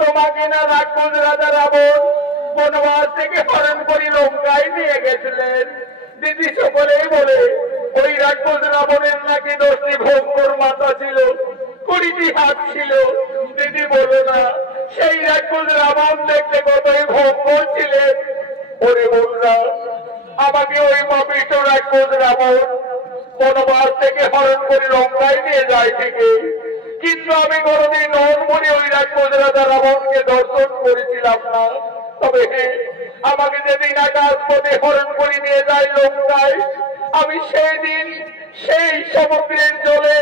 তোমাকে না রাক্ষস রাজা রাবণ বনবাস থেকে হরণ করে লঙ্কায় নিয়ে গেছিলেন। দিদি সকলেই বলে ওই রাক্ষস রাবণের নাকি 10টি ভয়ঙ্কর মাথা ছিল, 20টি হাত ছিল। দিদি বলো না সেই রাক্ষস রাবণ দেখতে কতই ভয়ঙ্কর ছিলেন। ওরে বলরা আমাকে ওই পাপিষ্ঠ রাক্ষস রাবণ বনবাস থেকে হরণ করে লঙ্কায় নিয়ে যায় ঠিকই, কিন্তু আমি কোনদিন নয়নমণি ওই রাক্ষস রাজা রাবণকে দর্শন করেছিলাম না। তবে আমাকে যেদিন আকাশপথে হরণ করে নিয়ে যায় লঙ্কায়, আমি সেই দিন সেই সমুদ্রের জলে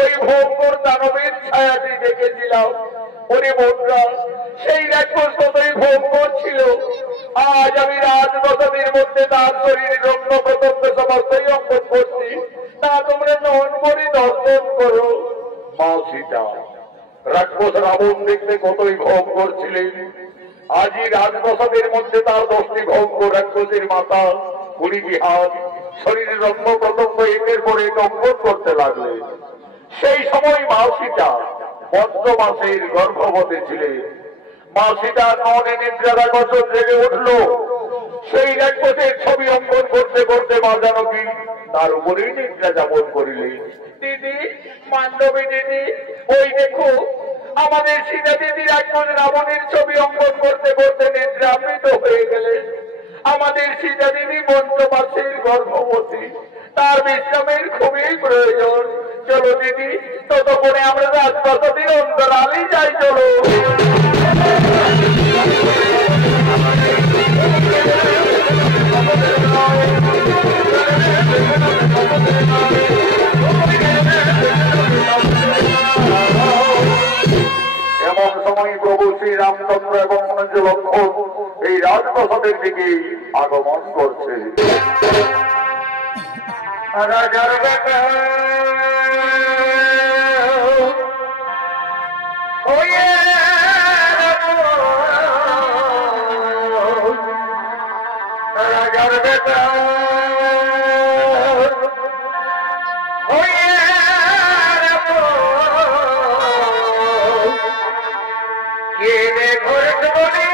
ওই ভয়ঙ্কর দানবের ছায়াটি দেখেছিলাম। ওরে বন্ধুরা সেই রাক্ষস কতই ভয়ঙ্কর ছিল। আজ আমি রাজদশমীর মধ্যে তার শরীরে রত্ন প্রতঙ্গ সমস্তই অঙ্কন করছি, তা তোমরা নয়নমণি দর্শন করো। মা সীতা রাক্ষস রাবণ দেখতে কতই ভয়ঙ্কর ছিলেন। আজই রাজপ্রাসাদের মধ্যে তার 10টি ভয়ঙ্কর রাক্ষসের মাথা, 20টি হাত, শরীরের রত্ন প্রতঙ্গ একের পর এক অঙ্কন করতে লাগলেন। সেই সময় মা সীতা পদ্ম মাসের গর্ভবতী ছিলেন। মা সীতার মনে নিদ্রার আকর্ষণ জেগে উঠল। সেই রাক্ষসের ছবি অঙ্কন করতে করতে মা জানকী তার উপরেই নিদ্রা যাপন করিলেন। দিদি মান্ডবী দিদি, ওই দেখো আমাদের সীতা দিদি রাক্ষস রাবণের ছবি অঙ্কন করতে করতে নিদ্রাবৃত হয়ে গেলেন। আমাদের সীতা দিদি পঞ্চমাসের গর্ভবতী, তার বিশ্রামের খুবই প্রয়োজন। চলো দিদি ততক্ষণে আমরা রাজপ্রাসাদের অন্তরালে যাই। চলো এমন সময় প্রভু শ্রীরামচন্দ্র এবং লক্ষ্মণ এই রাজপ্রাসাদের দিকে আগমন করছে। রাজার বেটা হয়ে রাজার বেটা হয়ে কে রে ঘরে বলি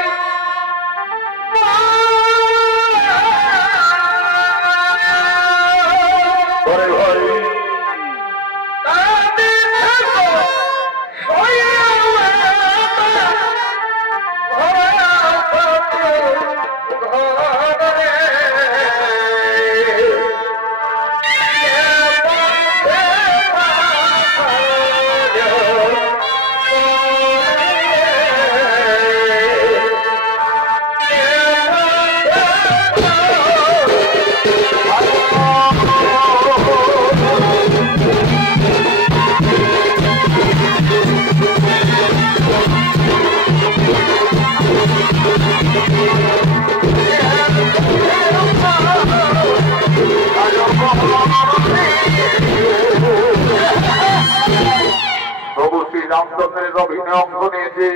রামচন্দ্রের অভিনয় অংশ নিয়েছে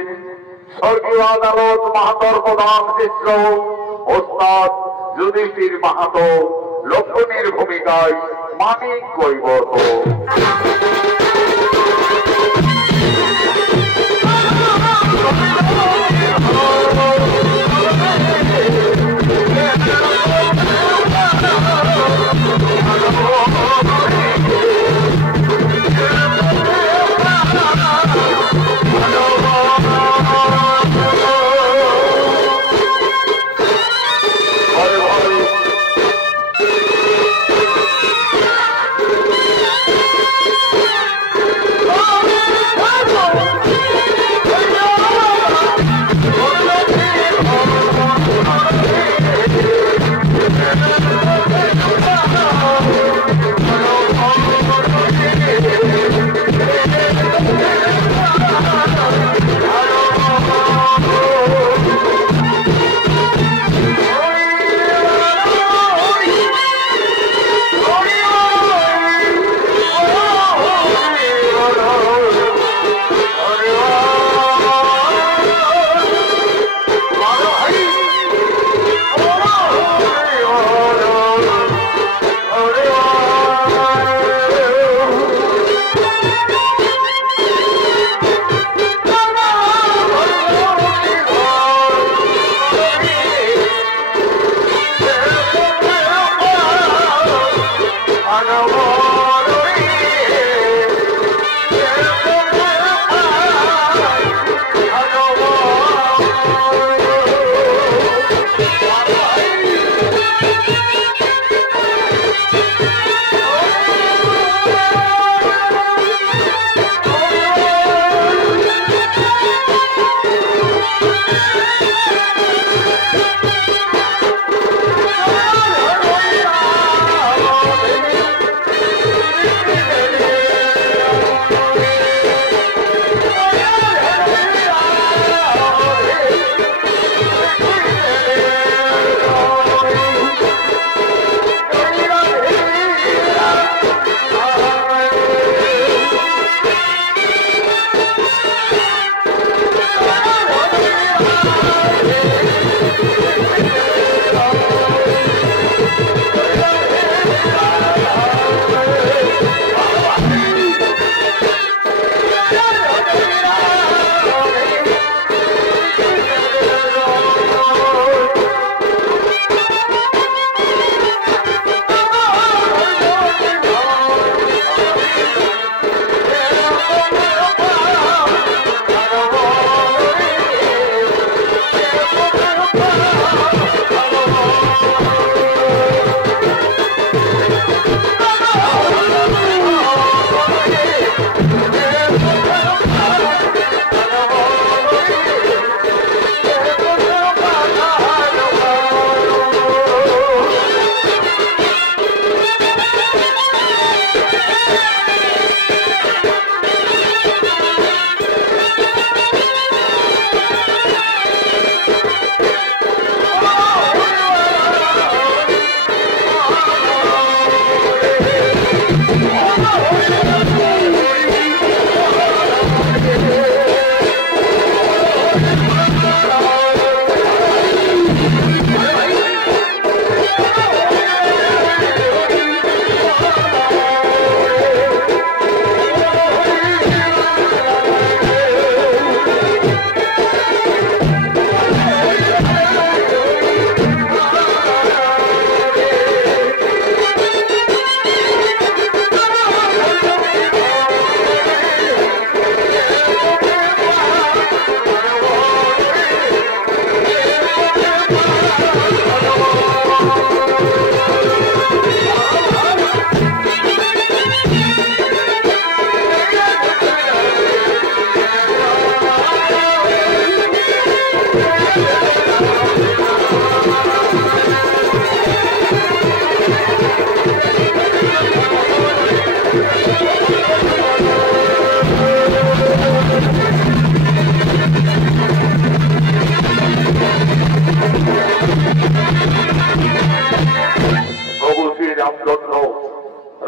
স্বর্গীয় আদালত মাহাতর প্রধান শিষ্য ওস্তাদ যুধিষ্ঠির মাহাতো, লক্ষণীর ভূমিকায় মানিক কৈবর্ত।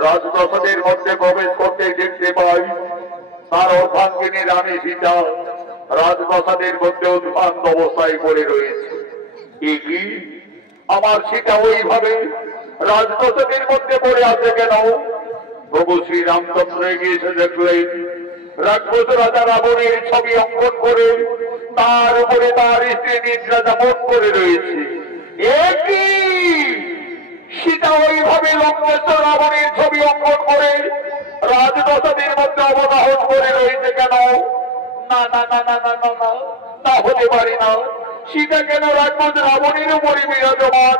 রাজপ্রাসাদের মধ্যে প্রবেশ করতে দেখতে পাই তার অর্ধাঙ্গিনী রানী সীতা রাজপ্রাসাদের মধ্যে উদ্ভ্রান্ত অবস্থায় পড়ে রয়েছে। কি আমার সীতা ওইভাবে রাজপ্রাসাদের মধ্যে পড়ে আছে কেন? প্রভু শ্রীরামচন্দ্র এগিয়েছে দেখলেন রাক্ষস রাজা রাবণের ছবি অঙ্কন করে তার উপরে তার স্ত্রী নিদ্রা যাপন করে রয়েছে। একই সীতা ওইভাবে লঙ্কেশ্বর রাবণের ছবি অঙ্কন করে রাজপ্রাসাদের মধ্যে অবগাহন করে রয়েছে কেন? না না না না না না না, তা হতে পারে না। সীতা কেন রাক্ষস রাবণের উপরে বিরাজমান?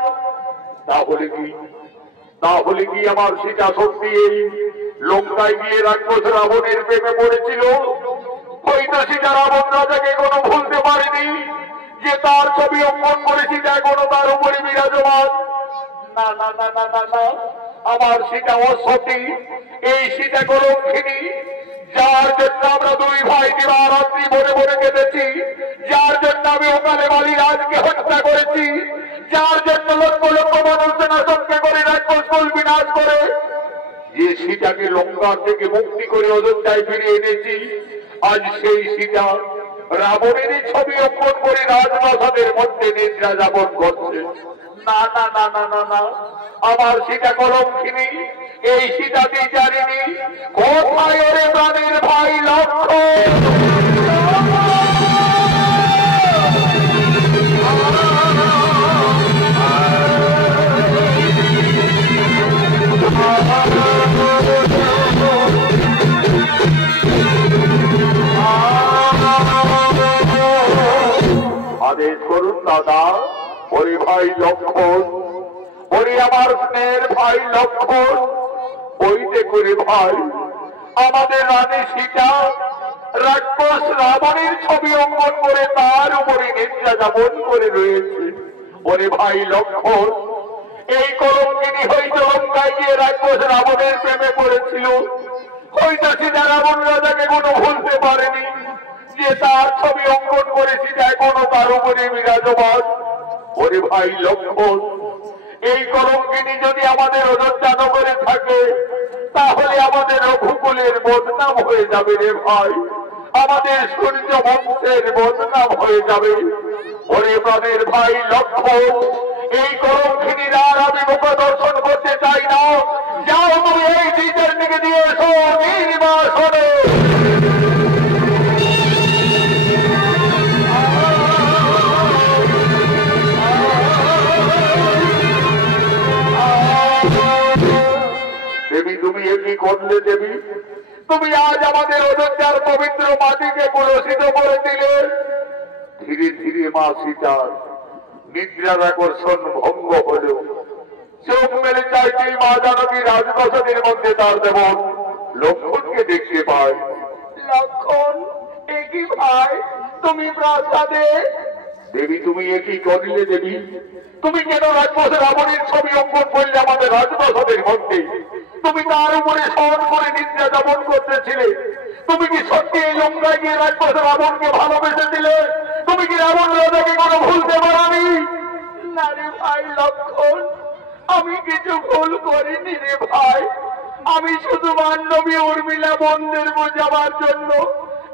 তাহলে কি আমার সীতা সত্যি এই লঙ্কায় গিয়ে রাক্ষস রাবণের প্রেমে পড়েছিল? হয়তো সীতা রাবণ রাজাকে কোনো ভুলতে পারেনি যে তার ছবি অঙ্কন করে সীতা এখনো তার উপরে বিরাজমান। না না না না না না, আমার সীতা অসতী, এই সীতা কলঙ্কিনী, যার জন্য আমরা দুই ভাই দিবারাত্রি ভরে ভরে কেঁদেছি, যার জন্য আমি ওকালে বালিরাজকে হত্যা করেছি, যার জন্য লক্ষ লক্ষ মানুষ সেনাসনকে করে রাক্ষস বিনাশ করে যে সীতাকে লঙ্কা থেকে মুক্তি করে অযোধ্যায় ফিরিয়ে এনেছি, আজ সেই সীতা রাবণের ছবি অঙ্কন করে রাজপ্রাসাদের মধ্যে নিদ্রা যাপন করছে। না না না না না না, আমার সীতা কলঙ্কিনী, এই সীতাকে জানিনি। কোথায় ওরে প্রাণের ভাই লক্ষ্মণ? আদেশ করুন দাদা। ওরে ভাই লক্ষ্মণ, ওরে আমার স্নেহের ভাই লক্ষ্মণ, ওইতে করে ভাই আমাদের রানী সীতা রাক্ষস রাবণের ছবি অঙ্কন করে তার উপরে নিদ্রা যাপন করে রয়েছে। ওরে ভাই লক্ষ্মণ, এই কলঙ্কিনী হয়তো লঙ্কায় গিয়ে রাক্ষস রাবণের প্রেমে পড়েছিল। হয়তো সীতা রাবণ রাজাকে কোনো ভুলতে পারেনি যে তার ছবি অঙ্কন করে সীতা এখনো তার উপরে বিরাজমান। ওরে ভাই লক্ষ্মণ, এই কলঙ্কিনী যদি আমাদের অযোধ্যা নগরে থাকে তাহলে আমাদের রঘুকুলের বদনাম হয়ে যাবে রে ভাই, আমাদের সূর্য বংশের বদনাম হয়ে যাবে। ওরে প্রাণের ভাই লক্ষ্মণ, এই কলঙ্কিনীর আর আমি মুখ দর্শন করতে চাই না। যাও তুমি এই দ্বীপের দিকে দিয়ে এসো নির্বাসনে। দেবী তুমি কি করলে? দেবী তুমি আজ আমাদের অযোধ্যার পবিত্র মাটিকে কলুষিত করে দিলে। ধীরে ধীরে মা সীতার নিদ্রার আকর্ষণ ভঙ্গ হল। চোখ মেলে চাইতেই মা জানকী রাজপ্রাসাদের মধ্যে তার দেবন লক্ষ্মণকে দেখতে পায়। লক্ষ্মণ, একই ভাই তুমি প্রাসাদে? দেবী তুমি একই করলে? দেবী তুমি কেন রাক্ষস রাবণের ছবি অঙ্কন করলে আমাদের রাজপ্রাসাদের মধ্যে? তুমি তার উপরে স্মরণ করে নিদ্রা যাপন করতেছিলে। তুমি কি সত্যি এই লঙ্কায় গিয়ে রাক্ষস রাবণকে ভালোবেসেছিলে? তুমি কি রাবণ রাজাকে কোনো ভুলতে পারোনি? না রে ভাই লক্ষ্মণ, আমি কিছু ভুল করিনি রে ভাই। আমি শুধু মান্ডবী উর্মিলা মন্দির বোঝাবার জন্য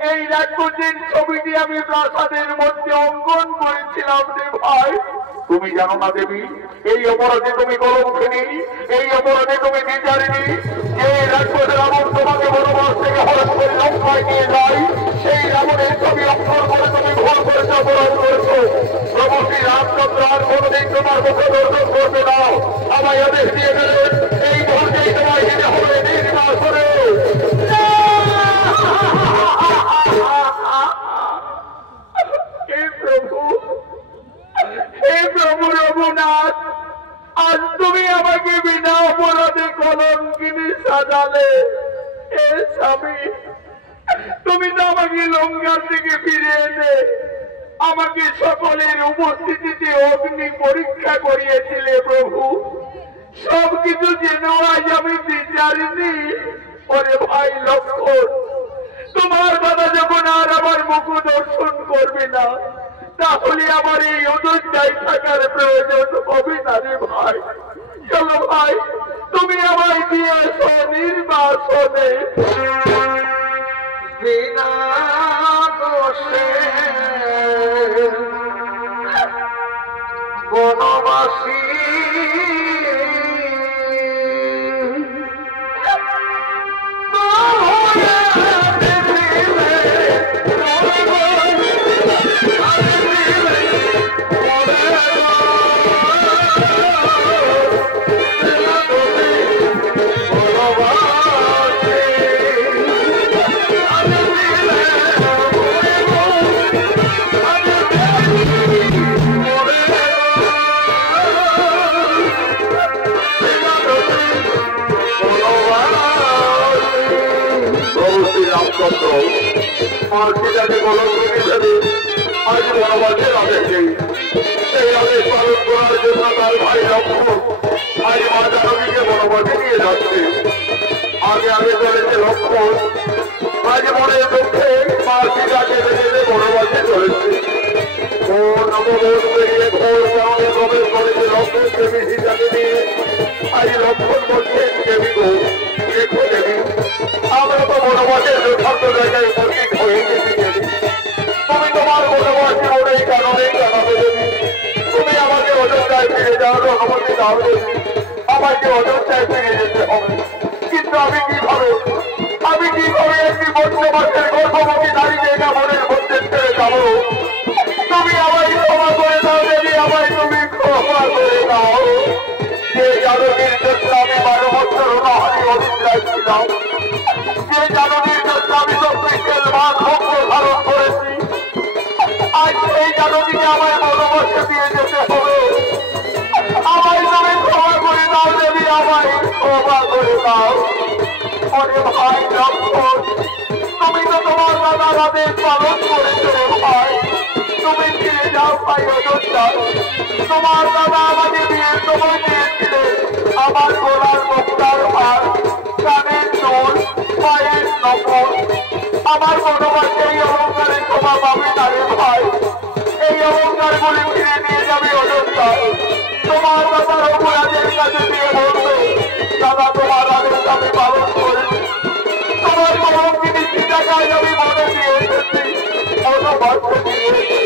এই রাক্ষসের ছবিটি আমি প্রাসাদের মধ্যে অঙ্কন করেছিলাম রে ভাই। তুমি জানো না দেবী, এই অপরাধে তুমি কলঙ্কিনী, এই অপরাধে তুমি বিচারিণী। যে রাক্ষস রাবণ তোমাকে বনবাস থেকে হরণ করে লঙ্কায় নিয়ে যায়, সেই রাবণের ছবি অঙ্কন করে তুমি ভুল করেছো, অপরাধ করেছো। প্রভু শ্রী রামচন্দ্র আর কোনদিন তোমার মুখে দর্শন করবে না। আমায় আদেশ দিয়ে গেলেন এই ভুলকেই তোমায় দিতে হবে নির্বাসনে। হে প্রভু রঘুনাথ, আজ তুমি আমাকে বিনা অপরাধে কলঙ্কিনী সাজালে। হে স্বামী, তুমি তো আমাকে লঙ্কার থেকে ফিরে এনে আমাকে সকলের উপস্থিতিতে অগ্নি পরীক্ষা করিয়েছিলে প্রভু। সবকিছু যেন আজ আমি বিচারিনি। ওরে ভাই লক্ষ্মণ, তোমার কথা যখন আর আমার মুখ দর্শন করবে না, তাহলে আমার এই অযোধ্যায় থাকার প্রয়োজন হবে না রে ভাই। চলো ভাই, তুমি আমায় দিয়ে এসো আসনে বিনা দোষে বনবাসী রামচন্দ্র মার্কিটাকে কলঙ্কি ভেবে আজ বনবাসের আদেশ নেই। সেই আদেশ পালন করার জন্য তার ভাই লক্ষ্মণ আজ মা জানকীকে বনবাসে নিয়ে যাচ্ছে। আগে আগে চলেছে লক্ষ্মণ, আজ মনের দুঃখে মার্কিটাকে রেখে বনবাসে চলেছে। ঘোর নববোধ পেরিয়ে ঘোর গ্রামে প্রবেশ করেছে লক্ষ্মণকে মিশিটাকে নিয়ে। আজ লক্ষ্মণ বলছেন দেবী গো, দেখো দেবী, আমরা তো বনবাসের যথার্থ জায়গায় উপস্থিত হয়ে গেছি দেবী। তুমি তোমার বনবাসী বলেই জানাবে জানাবে দেবী। তুমি আমাকে অযোধ্যায় ফিরে যাওয়ার অনুমতি দাও দেবী। আমাকে অযোধ্যায় ফিরে যেতে হবে, কিন্তু আমি কিভাবে একটি বনবাসের গর্ভবতী নারীকে এটা মনের মধ্যে ছেড়ে যাবো? তুমি আমায় ক্ষমা করে দাও দেবী, আমায় তুমি ক্ষমা করে দাও। যে জানকীর জন্য আমি 12 বছর অনাহারি অনিদ্রায় ছিলাম, যে জানকীর জন্য আমি 24 মাস ভক্ত ধারণ করেছি, আজ সেই জানকীকে আমায় বনবাসে দিয়ে যেতে হবে। আমায় তুমি ক্ষমা করে দাও দেবী, আমায় ক্ষমা করে দাও। ওরে ভাই লক্ষ্মণ, তুমি তো তোমার দাদার আদেশ পালন করেছো রে ভাই। তুমি ফিরে যাও ভাই অযোধ্যায়। তোমার দাদা আমাকে বিয়ের সময় দিয়েছিলেন আমার গলার মুক্তার হার, কানের চোল, পায়ের নকল। আমার বনবাসে এই অলঙ্কারে ক্ষমা পাবে না রে ভাই। এই অলঙ্কার গুলি ফিরে নিয়ে যাবে অযোধ্যায়। তোমার দাদার অপরাধের কাছে দিয়ে বলবে, দাদা তোমার আদেশ আমি পালন করেছি। তোমার কলঙ্কি মিষ্টি টাকায় আমি মনে দিয়ে এসেছি, বনবাসে দিয়ে এসেছি।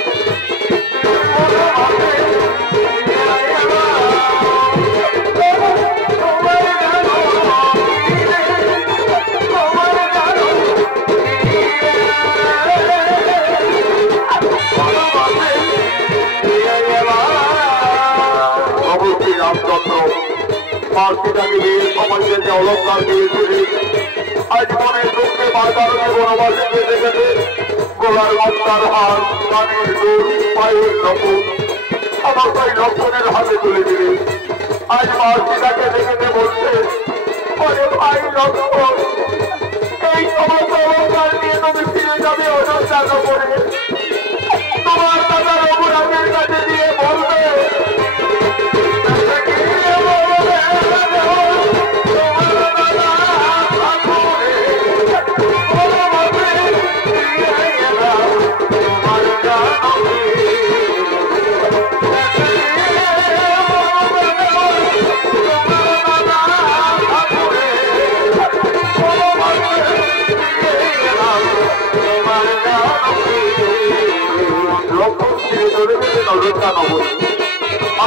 রামচন্দ্র মার্কিটাকে দিয়ে সমাজকে অলঙ্কার দিয়েছিলেন, আজ মনের দুঃখে বাজারকে বনবাসে যেতে গেলে গোলার মুক্তার হার, কানের দুল, পায়ের নকল সমস্ত লক্ষণের হাতে তুলে দিলেন। আজ মার্কিটাকে দেখে বলছে, ওরে ভাই লক্ষ্মণ, এই সমস্ত অলঙ্কার নিয়ে তুমি ফিরে যাবে অযোধ্যা নগরে। তোমার দাদার অপরাধের কাছে দিয়ে বলবে,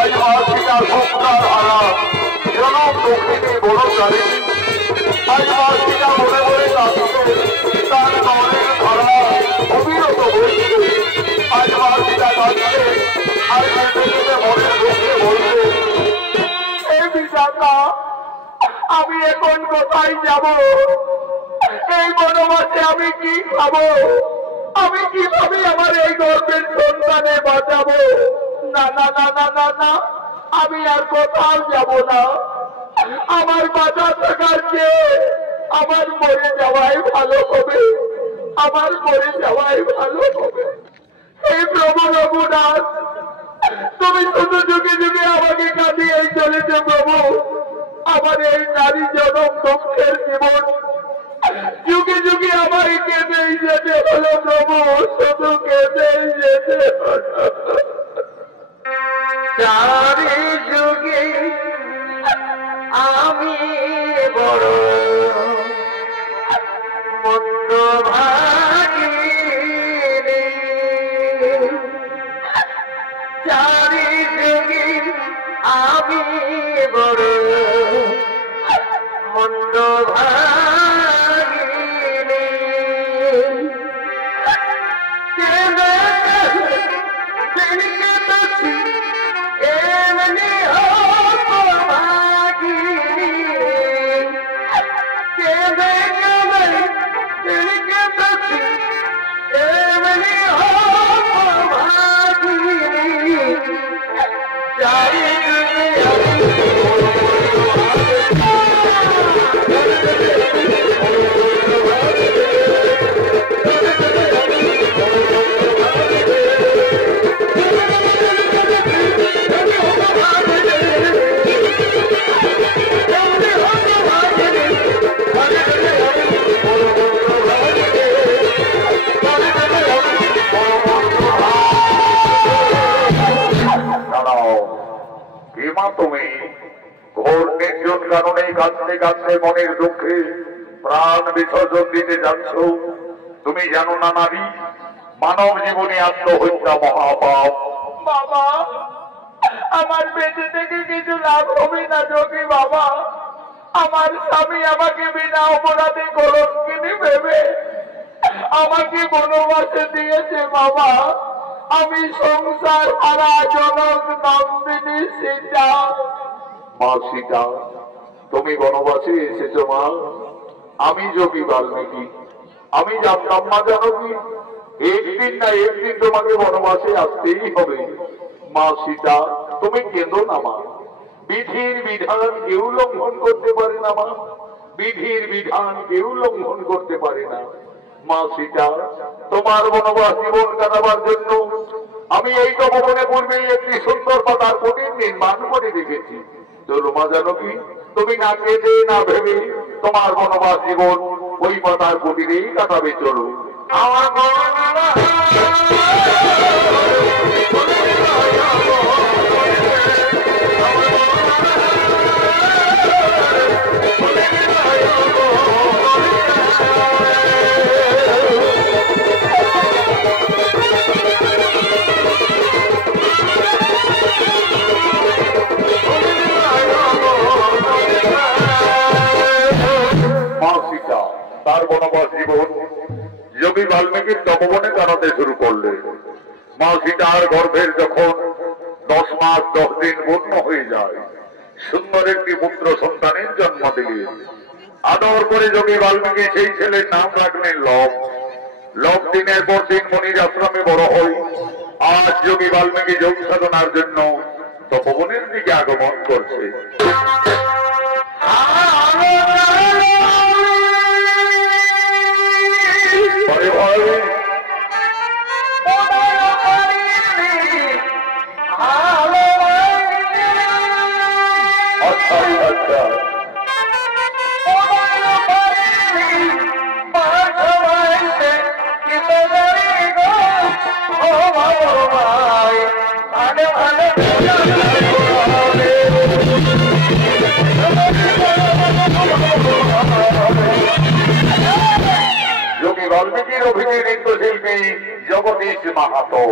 আজ মার্কিটা ভক্তার হারা জনম দক্ষিণী বনচারী। আজ মার্কিটা মনে মনে কাঁদছে, তার নলের ধারা অবিরত বইছে। আজ মার্কিটা কাঁদছে, আর কেঁদে মনের দুঃখে বলছে, এই বিধাতা, আমি এখন কোথায় যাব? এই বনবাসে আমি কি খাবো? আমি কিভাবে আমার এই গর্বের সন্তানে বাঁচাবো? না না না না না না, আমি আর কোথাও যাব না। আমার বাঁচা থাকার চেয়ে আমার মরে যাওয়াই ভালো হবে, আমার মরে যাওয়াই ভালো হবে। এই প্রভু রঘুনাথ, তুমি শুধু যুগে যুগে আমাকে কাঁদিয়েই চলেছে প্রভু। আমার এই নারী জনম দুঃখের জীবন যুগে যুগে আমায় কেঁদেই যেতে হলো প্রভু, শুধু কেঁদেই যেতে হলো। চারি যুগে আমি বড় তুমি ঘোর নির্জন কারণে কাঁদতে কাঁদতে মনের দুঃখে প্রাণ বিসর্জন দিতে যাচ্ছ। তুমি জানো না নারী, মানব জীবনে আত্মহত্যা মহাপাপ। বাবা, আমার বেঁচে থেকে কিছু লাভ হবে না যোগী বাবা। আমার স্বামী আমাকে বিনা অপরাধে কলম কিনে ভেবে আমাকে বনবাসে দিয়েছে বাবা। আমি সংসার হারা জনক নন্দিনী সীতা। মা সীতা, তুমি বনবাসে এসেছো মা? আমি যোগী বাল্মীকি, আমি জানতাম না জানো কি একদিন না একদিন তোমাকে বনবাসে আসতেই হবে। মা সীতা, তুমি কেঁদো না মা। বিধির বিধান কেউ লঙ্ঘন করতে পারে না মা, বিধির বিধান কেউ লঙ্ঘন করতে পারে না। মা সীতা, তোমার বনবাস জীবন কাটাবার জন্য আমি এই তপবনে পূর্বেই একটি সুন্দর পাতার কুটির নির্মাণ করে রেখেছি। চলো মা জানো কি, তুমি না কেঁদে না ভেবে তোমার বনবাস জীবন ওই পাতার কুটিরেই কাটাবে। চলো। আমার তার বনবাস জীবন যোগী বাল্মীকির তপবনে কাটাতে শুরু করলে। মা সীতার গর্ভের যখন 10 মাস 10 দিন পূর্ণ হয়ে যায়, সুন্দর একটি পুত্র সন্তানের জন্ম দিলেন। আদর করে যোগী বাল্মীকি সেই ছেলের নাম রাখলেন লব। লব দিনের পর দিন মনির আশ্রমে বড় হয়। আজ যোগী বাল্মীকি যোগ সাধনার জন্য তপবনের দিকে আগমন করছে। যোগী বাল্মীকির অভিনয় নৃত্যশিল্পী জগদীশ মাহাতো।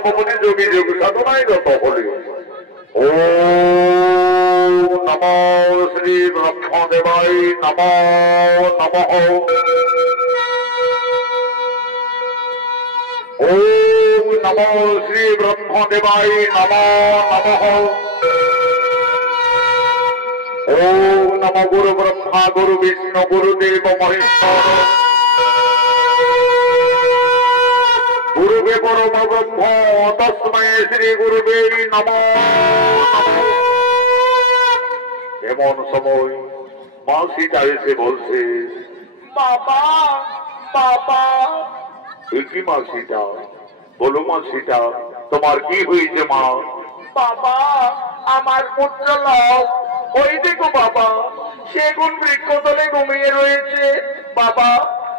তপবনে যোগী যোগ সাধনায় রত হলে। ও নমো শ্রী ব্রহ্মদেবায় নমো নমঃ। ওম নমো শ্রী ব্রহ্মদেবায় নমো নমঃ। ওম নমো গুরু ব্রহ্মা গুরু বিষ্ণু গুরুদেব মহেশ্বর গুরুবে পরম ব্রহ্ম তস্মৈ শ্রী গুরুবে নমো নমঃ। এমন সময় মা সীতা এসে বলছে, বাবা বাবা। কি মা সীতা? বলো মা সীতা, তোমার কি হয়েছে মা? বাবা আমার পুত্র লব ওই দেখো বাবা, সেগুন বৃক্ষতলে ঘুমিয়ে রয়েছে। বাবা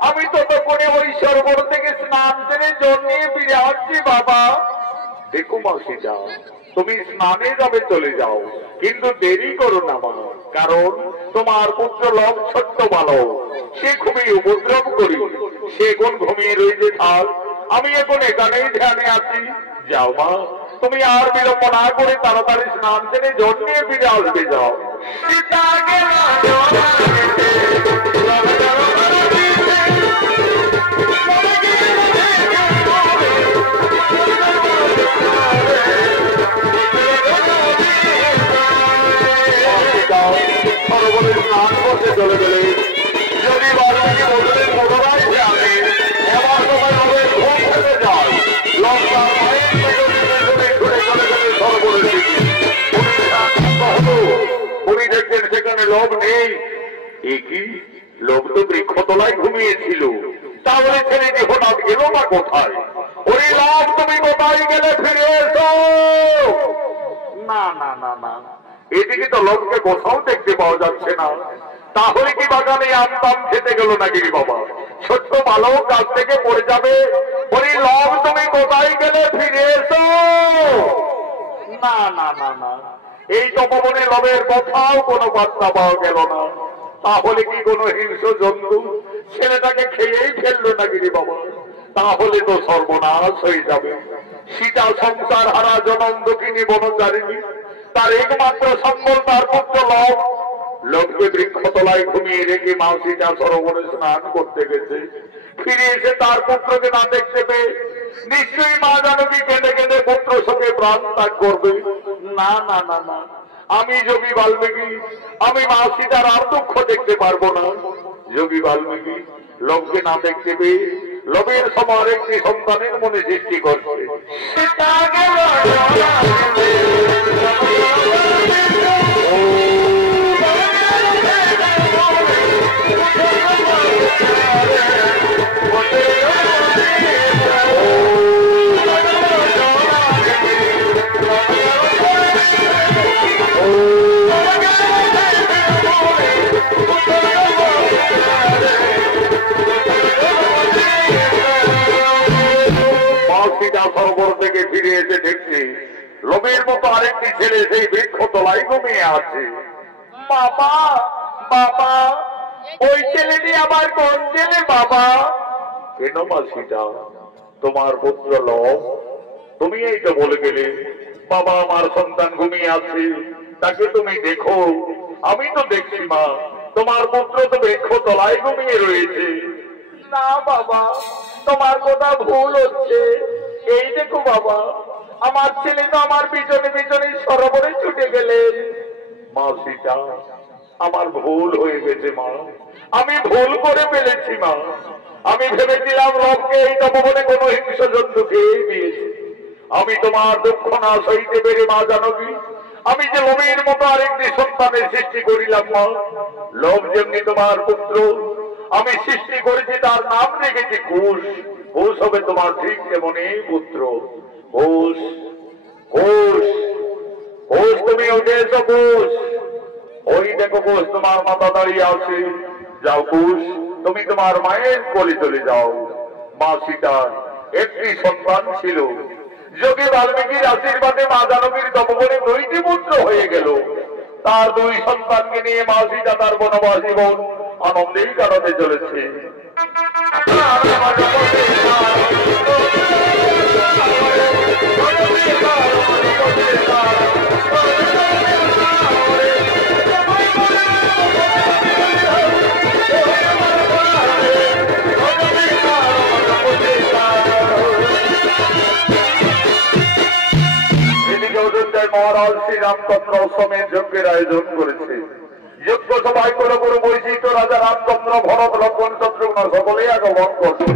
আমি ততক্ষণে ওই সরোবর থেকে স্নান সেরে জল নিয়ে ফিরে আসছি বাবা। দেখো মা সীতা, তুমি স্নানে যাবে চলে যাও, কিন্তু দেরি করো না মা, কারণ তোমার পুত্র লব ছোট্ট বালক, সে খুবই উপদ্রব করি, সে কোন ঘুমিয়ে রয়েছে থাক, আমি এখন এখানেই ধ্যানে আছি। যাও মা, তুমি আর বিলম্ব না করে তাড়াতাড়ি স্নান সেরে জল নিয়ে ফিরে আসবে যাও। সীতা গেল সরোবরে স্নান করতে চলে গেলে যদি বাল্মীকি বদলের মোটরাই আসে, এমন সময় হবে ঘুম থেকে যায় লঙ্কার মায়ের ছুটে চলে গেলে সরোবরের দিকে। উনি দেখবেন সেখানে লোভ নেই। একই লোভ তো বৃক্ষতলায় ঘুমিয়েছিল, তাহলে ছেলেটি হঠাৎ গেল না কোথায়? ওই লাভ তুমি কোথায় গেলে ফিরে এসো। না না না না, এদিকে তো লোককে কোথাও দেখতে পাওয়া যাচ্ছে না, তাহলে কি বাগানে আম পাম খেতে গেল নাকি বাবা? ছোট্ট বালক গাছ থেকে পড়ে যাবে। ওই লাভ তুমি কোথায় গেলে ফিরে এসো। না না না না, এই তপবনে লবের কোথাও কোনো বার্তা পাওয়া গেল না, তাহলে কি কোনো হিংস্র জন্তু ছেলেটাকে খেয়েই ফেললো নাকি বাবা? তাহলে তো সর্বনাশ হয়ে যাবে। সীতা সংসার হারা জনম দুঃখিনী বনচারিণী, তার একমাত্র সম্বল তার পুত্র লব। লোককে বৃক্ষতলায় ঘুমিয়ে রেখে মা সীতা সরোবরে স্নান করতে গেছে, ফিরে এসে তার পুত্রকে না দেখতে পেয়ে নিশ্চয়ই মা জানকী কেঁদে কেঁদে পুত্র শোকে প্রাণ ত্যাগ করবে। না না না না, আমি যোগী বাল্মীকি, আমি মা সীতার আর দুঃখ দেখতে পারবো না। যোগী বাল্মীকি লোককে না দেখতে পেয়ে লোভের সমান একটি সন্তানের মনে সৃষ্টি করছে। সীতা গেল সরোবর থেকে ফিরে এসে দেখছে লোভের মতো আরেকটি ছেলে সেই বৃক্ষতলায় ঘুমিয়ে আছে। বাবা বাবা, ওই ছেলেটি আমার কোন ছেলে বাবা? কেন মা সীতা, তোমার পুত্র লব। তুমি এই তো বলে গেলে বাবা আমার সন্তান ঘুমিয়ে আছে, তাকে তুমি দেখো। আমি তো দেখছি মা, তোমার পুত্র তো বৃক্ষতলায় ঘুমিয়ে রয়েছে। না বাবা, তোমার কথা ভুল হচ্ছে। এই দেখো বাবা, আমার ছেলে তো আমার পিছনে পিছনে সরোবরে ছুটে গেলেন। মা সীতা, আমার ভুল হয়ে গেছে মা, আমি ভুল করে ফেলেছি মা। আমি ভেবেছিলাম লোককে এই তপবনে কোনো হিংস্র জন্তু খেয়ে দিয়েছে। আমি তোমার দুঃখ না সইতে পেরে মা জানকী, আমি যে লোভের মতো আরেকটি সন্তানের সৃষ্টি করিলাম মা। লোভ যেমনি তোমার পুত্র, আমি সৃষ্টি করেছি, তার নাম রেখেছি কুশ। কুশ হবে তোমার ঠিক তেমনই পুত্র। কুশ কুশ কুশ, তুমি উঠে এসো কুশ। ওই দেখো কুশ তোমার মাথা দাঁড়িয়ে আছে। যাও কুশ, তুমি তোমার মায়ের কোলে চলে যাও। মা সীতার একটি সন্তান ছিল, যোগী বাল্মীকির আশীর্বাদে মা জানকীর তপবনে 2টি পুত্র হয়ে গেল। তার 2 সন্তানকে নিয়ে মা সীতা তার বনবাস জীবন আনন্দেই কাটাতে চলেছে। মহারাজ শ্রীরামচন্দ্র অশ্বমেধ যজ্ঞের আয়োজন করেছে। যজ্ঞ সভায় কোনো কোনো বৈচিত্র রাজা রামচন্দ্র, ভরত, লক্ষ্মণ, শত্রুঘ্ন সকলেই আগমন করছে।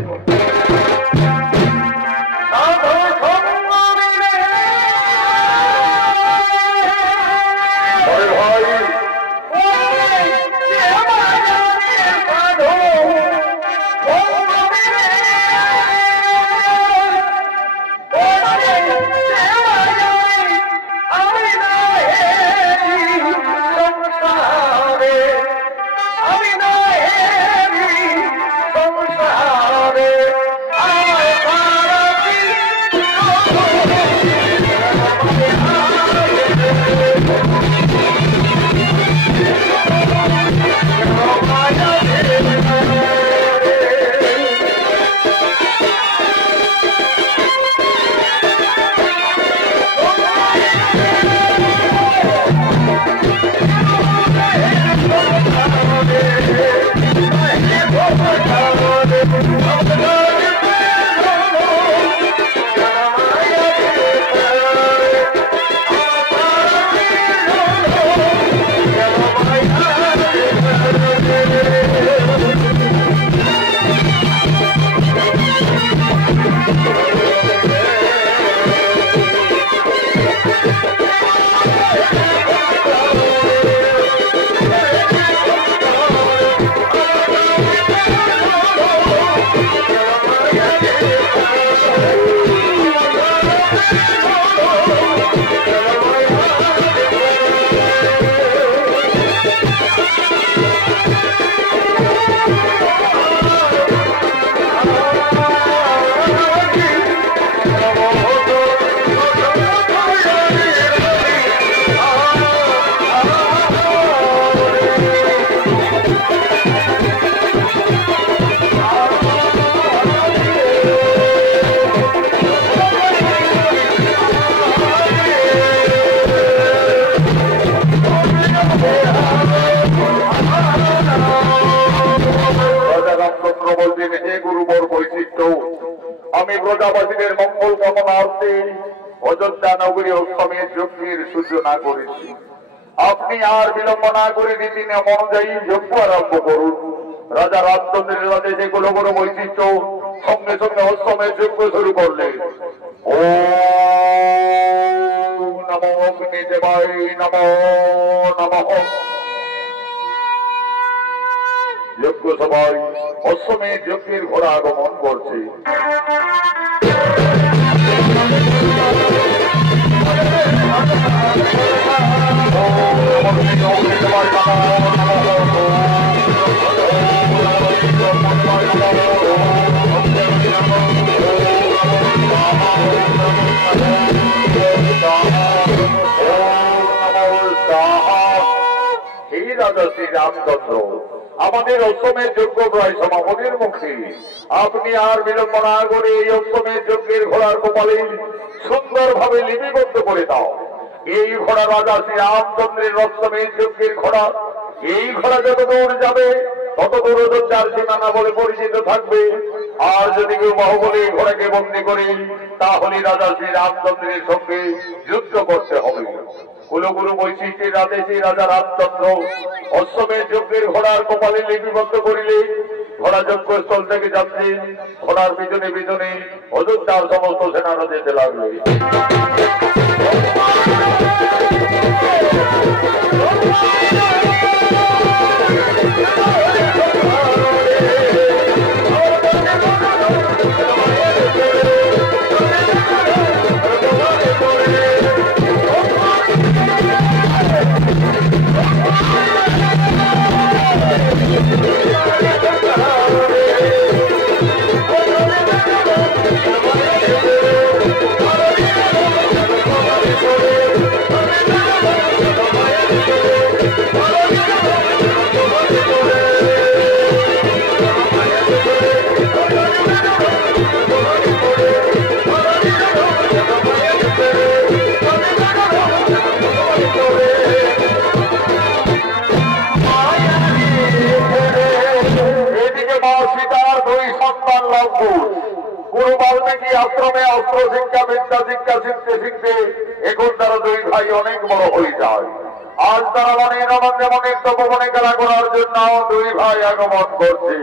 আমি প্রজাবাসীদের মঙ্গল কামনার্থে অযোধ্যা নগরী অশ্বমেধ যজ্ঞের সূচনা করেছি। আপনি আর বিলম্ব না করে রীতি নিয়ম অনুযায়ী যজ্ঞ আরম্ভ করুন। রাজা রামচন্দ্রের আদেশে কোনো কোনো বৈশিষ্ট্য সঙ্গে সঙ্গে অশ্বমেধ যজ্ঞ শুরু করলেন। ও নমো অগ্নিদেবায় নমো নমঃ। যজ্ঞ সভায় অশ্বমেধ যজ্ঞের ঘোড়া আগমন করছে। এই রাজা শ্রী রামচন্দ্র, আমাদের অশ্বমেধ যজ্ঞ প্রায় সমাপনের মুখে। আপনি আর বিলম্ব না করে এই অশ্বমেধ যজ্ঞের ঘোড়ার কপালে সুন্দরভাবে লিপিবদ্ধ করে দাও। এই ঘোড়া রাজা শ্রী রামচন্দ্রের অশ্বমেধ যজ্ঞের ঘোড়া। এই ঘোড়া যত দূর যাবে তত দূর অযোধ্যার সীমানা বলে পরিচিত থাকবে। আর যদি কেউ বাহুবলে এই ঘোড়াকে বন্দী করে, তাহলে রাজা শ্রী রামচন্দ্রের সঙ্গে যুদ্ধ করতে হবে। কুলগুরু বৈশিষ্ট্যের আদেশে রাজা রামচন্দ্র অশ্বমেধ যজ্ঞের ঘোড়ার কপালে লিপিবদ্ধ করিলে ঘোড়া যজ্ঞস্থল থেকে যাচ্ছে। ঘোড়ার পিছনে পিছনে অযোধ্যার সমস্ত সেনারা যেতে লাগবে। বাল্মীকি আশ্রমে অস্ত্র শিক্ষা বিদ্যা শিক্ষা শিখতে শিখতে এখন তারা দুই ভাই অনেক বড় হয়ে যায়। আজ তারা মনের আনন্দে মনের তপবনে খেলা করার জন্য দুই ভাই আগমন করছে।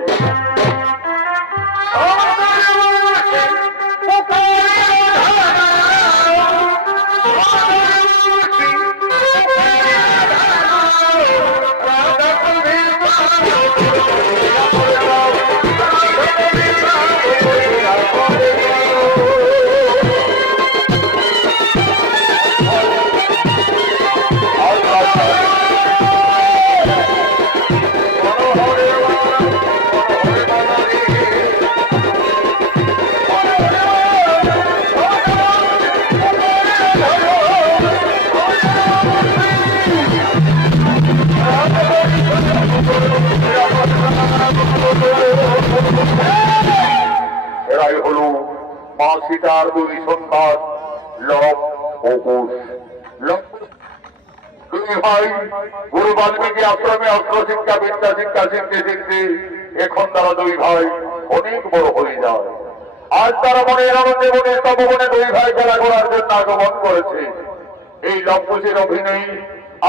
এরাই হল মা সীতার দুই সন্তান লব ও কুশ। দুই ভাই গুরু বাল্মীকি আশ্রমে অস্ত্র শিক্ষা বিদ্যা শিক্ষা শিখতে শিখতে এখন তারা দুই ভাই অনেক বড় হয়ে যায়। আজ তারা মনের আনন্দে মনের তপবনে দুই ভাই খেলা করার জন্য আগমন করেছে। এই লবকুশের অভিনয়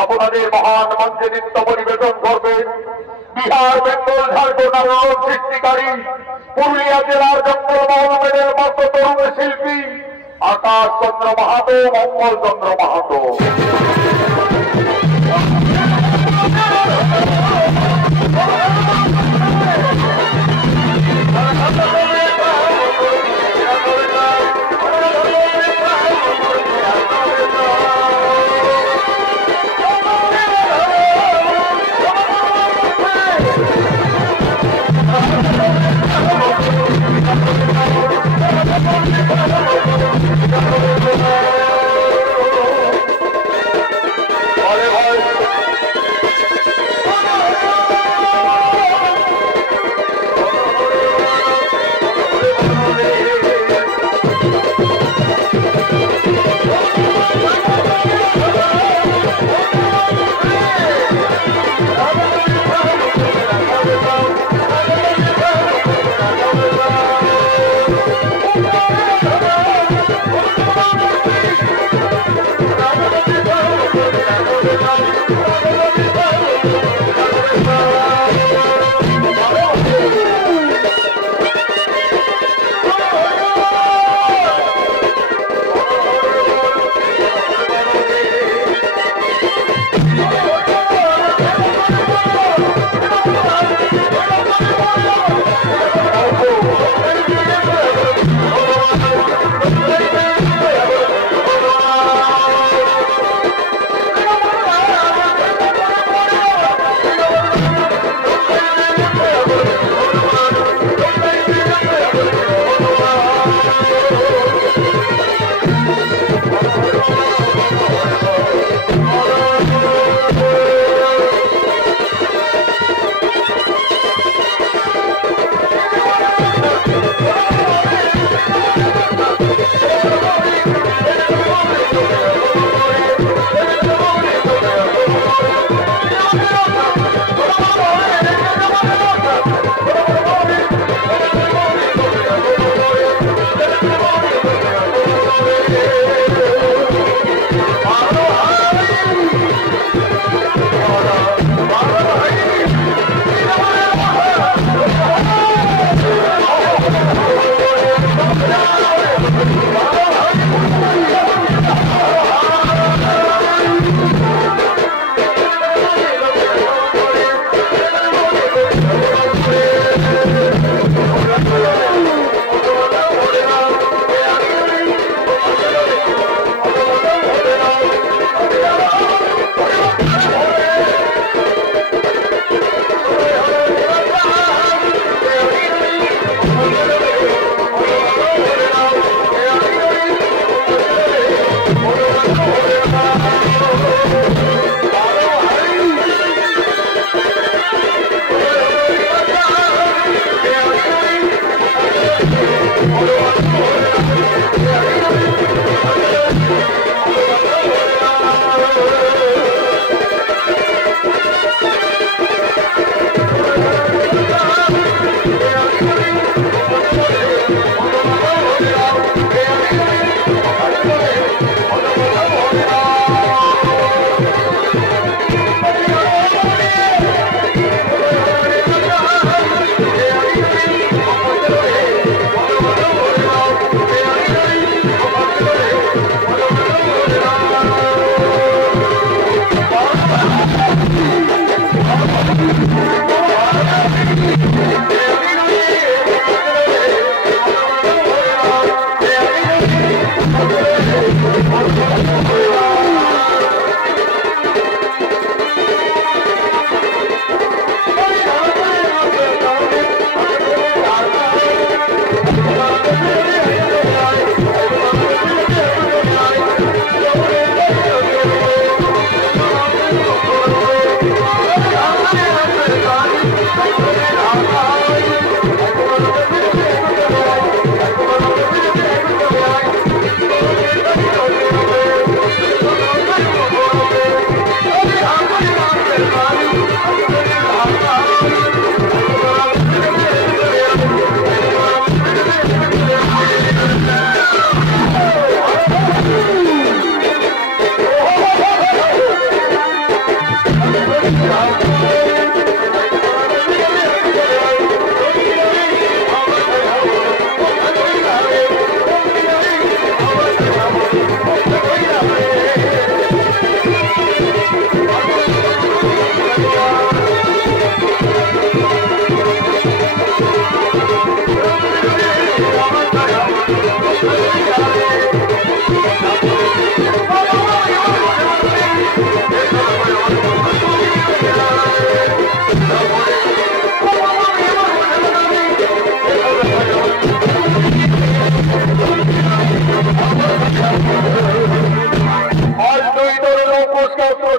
আপনাদের মহান মঞ্চে নৃত্য পরিবেশন করবেন বিহার, বেঙ্গল, ঝাড়খণ্ড আন্দোলন সৃষ্টিকারী পুরুলিয়া জেলার জঙ্গলমহলের মত তরুণ শিল্পী আকাশ চন্দ্র মাহাতো, মঙ্গল চন্দ্র মাহাতো।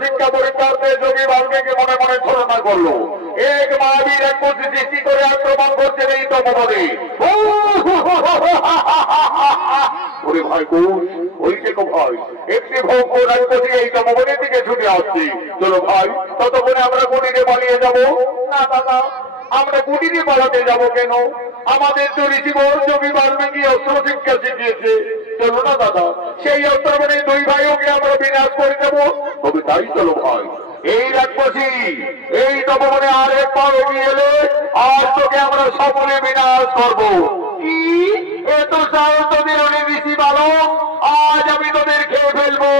শিক্ষা পরীক্ষার্থে যোগী বাল্মীকি মনে মনে ছলনা করলো। এক মহাবীর এক বুদ্ধি সৃষ্টি করে আক্রমণ করছেন এই তপবনে। ওরে ভাই কোষ ওই দেখো ভাই একটি ভোগ রাজপতি এই তপবনের দিকে ছুটে আসছে। চলো ভাই ততক্ষণে আমরা গুটিকে পালিয়ে যাব। না দাদা আমরা গুটিকে পালাতে যাব কেন? আমাদের তো ঋষিবর যোগী বাল্মীকি অস্ত্র শিক্ষা শিখিয়েছে। চলো না দাদা সেই অস্ত্র মানে দুই ভাইকে আমরা বিনাশ করে দেবো। তবে তাই চলো ভাই এই রাজপতি এই তপবনে আর একবার এগিয়ে এলে আজ তোকে আমরা সকলে বিনাশ করবো। কি এত সাহস তোদের অনেক ঋষি বালক, আজ আমি তোদের খেয়ে ফেলবো।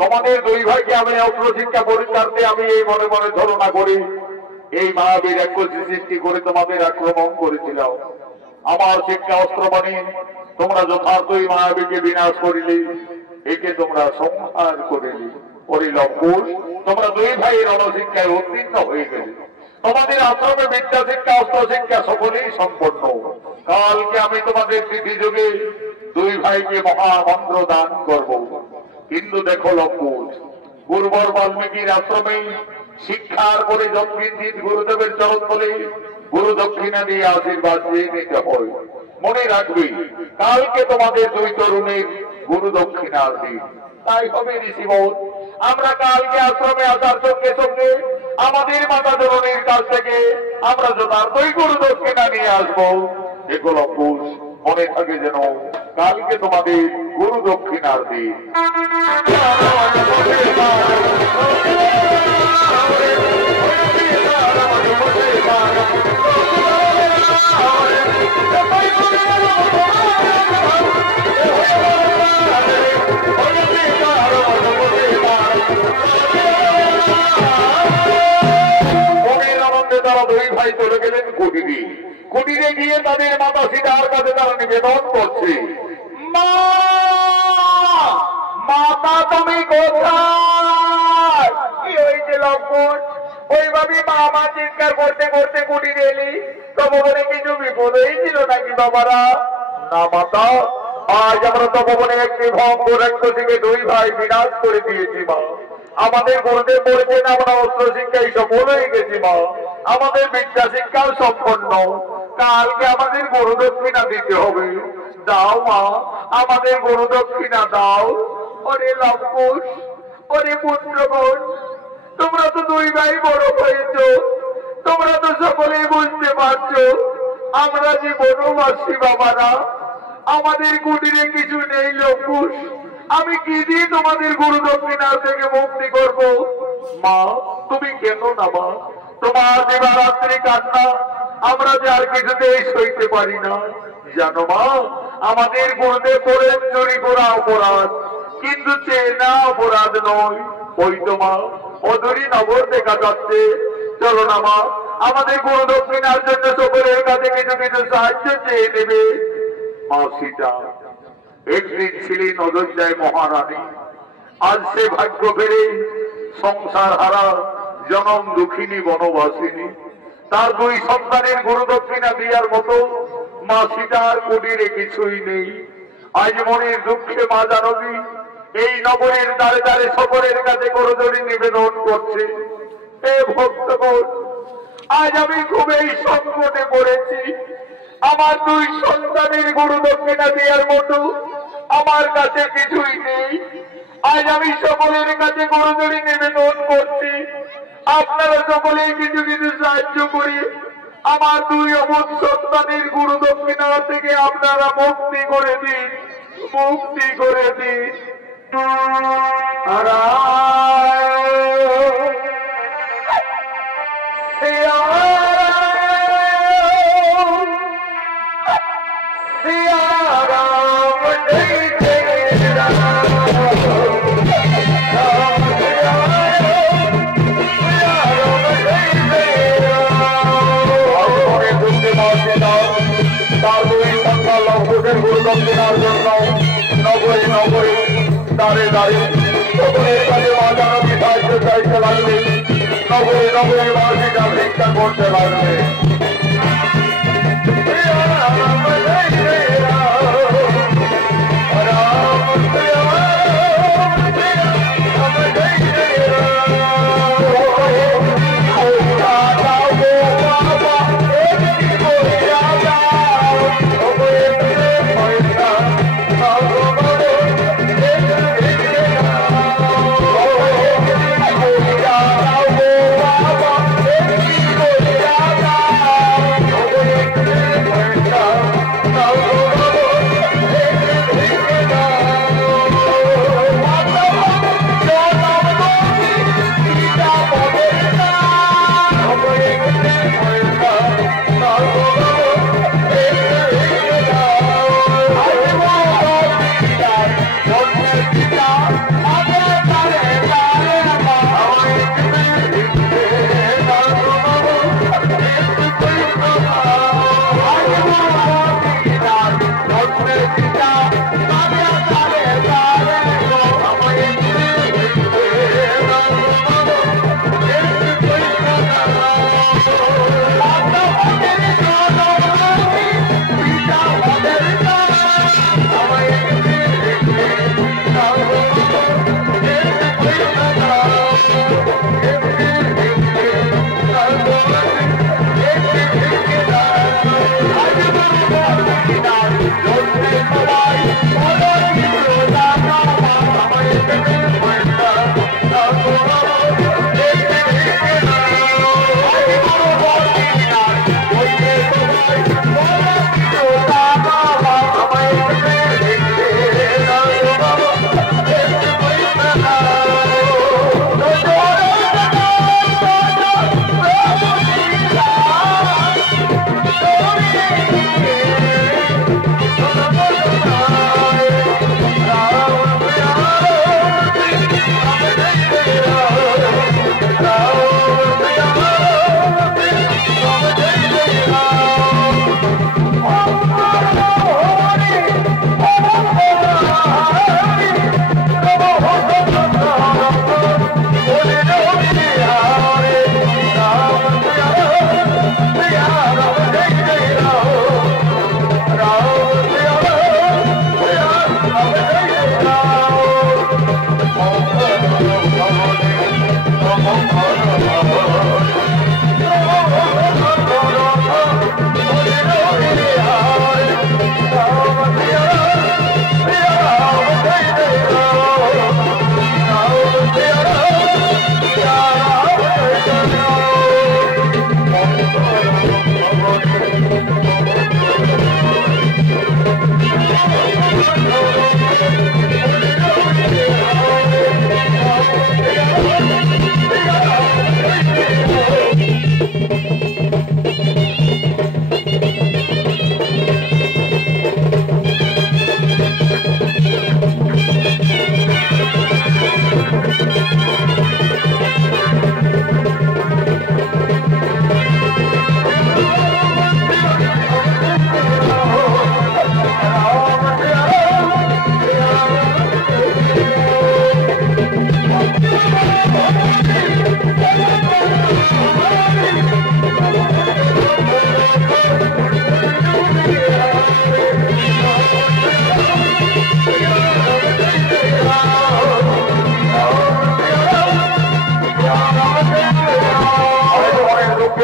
তোমাদের দুই ভাইকে আমি অস্ত্র শিক্ষা পরীক্ষার্থে আমি এই মনে মনে ধারণা করি এই মহাবীর এক সৃষ্টি করে তোমাদের আক্রমণ করেছিলাম। আমার শিক্ষা অস্ত্র মানে তোমরা যথার্থই মহাবীরকে বিনাশ করিলে, একে তোমরা সংহার করিলে। পরিলঙ্কুশ তোমরা দুই ভাইয়ের অনশিক্ষায় উত্তীর্ণ হয়ে গেলে। তোমাদের আশ্রমে বিদ্যা শিক্ষা অস্ত্র শিক্ষা সকলেই সম্পন্ন। কালকে আমি তোমাদের তিথি যুগে দুই ভাইকে মহামন্ত্র দান করব। কিন্তু দেখো লঙ্কুশ গুরুবর বাল্মীকির আশ্রমে শিক্ষার করে যৎকিঞ্চিত গুরুদেবের চরণ তলে গুরু দক্ষিণা দিয়ে আশীর্বাদ দিয়ে নিতে হয়। মনে রাখবে কালকে তোমাদের দুই তরুণের গুরু দক্ষিণার দিন। তাই হবে ঋষিবর আমরা কালকে আশ্রমে আসার সঙ্গে সঙ্গে আমাদের মাতা জননীর কাছ থেকে আমরা যথার্থই গুরু দক্ষিণা নিয়ে আসবো। দেখো লঙ্কুশ মনে থাকে যেন কালকে তোমাদের গুরু দক্ষিণার দিন। তারা দুই ভাই চলে গেলেন কুটিরে। কুটিরে গিয়ে তাদের মাতা সীতার কাছে তারা নিবেদন করছে, মাতা তুমি কোথায়? কি হয়েছে লক্ষ্মণ? ওইভাবে মা আমার চিৎকার করতে করতে কুটিরে এলি, তপবনে কিছু বিপদ হয়েছিল নাকি বাবারা? না মাতা, আজ আমরা তপবনে একটি ভঙ্গ রাক্ষসীকে দুই ভাই বিনাশ করে দিয়েছি মা। আমাদের গুরুদেব বলেছেন আমরা অস্ত্র শিক্ষায় সফল হয়ে গেছি মা। আমাদের বিদ্যা শিক্ষাও সম্পন্ন। কালকে আমাদের গুরু দক্ষিণা দিতে হবে। দাও মা, আমাদের গুরু দক্ষিণা দাও। ওরে লক্ষ্মণ, ওরে পুত্রগণ, তোমরা তো দুই ভাই বড় হয়েছ, তোমরা তো সকলেই বুঝতে পারছো আমরা যে বনবাসী বাবারা, আমাদের কুটিরে কিছু নেই লক্ষ্মণ। আমি কি দিয়ে তোমাদের গুরু দক্ষিণার থেকে মুক্তি করব? মা তুমি কেন না মা, তোমার দিবারাত্রি কান্না আমরা যে আর কিছুতেই সইতে পারি না। জানো মা, আমাদের গুরুদেব বলেন চুরি করা অপরাধ, কিন্তু চেনা অপরাধ নয়। ওই তো মা অদূরী নগর দেখা যাচ্ছে। চলো না মা, আমাদের গুরু দক্ষিণার জন্য সকলের কাছে কিছু কিছু সাহায্য চেয়ে নেবে। মা সীতা একদিন ছিলেন অযোধ্যায় মহারানী। আজ সে ভাগ্য ফেরে সংসার হারা জনম দুঃখিনী বনবাসিনী। তার দুই সন্তানের গুরু দক্ষিণা দেওয়ার মতো মা সীতার কুটিরে কিছুই নেই। আজ মনের দুঃখে মা জানবী এই নগরের দ্বারে দ্বারে সকলের কাছে করজোড়ি নিবেদন করছে, হে ভক্তগণ, আজ আমি খুব এই সংকটে পড়েছি। আমার দুই সন্তানের গুরু দক্ষিণা দেওয়ার মতো আমার কাছে কিছুই নেই। আজ আমি সকলের কাছে করজোড়ি নিবেদন করছি, আপনারা সকলেই কিছু কিছু সাহায্য করে আমার দুই অবুধ সন্তানের গুরু দক্ষিণা থেকে আপনারা মুক্তি করে দিন, মুক্তি করে দিন। গুরু দক্ষিণার জন্য নগরে নগরে দাঁড়ে দাঁড়িয়ে সকলের কাছে মাঝারবি সাহায্য চাইতে লাগবে। নগরে নগরে বাসীরা ভিক্ষা করতে লাগবে।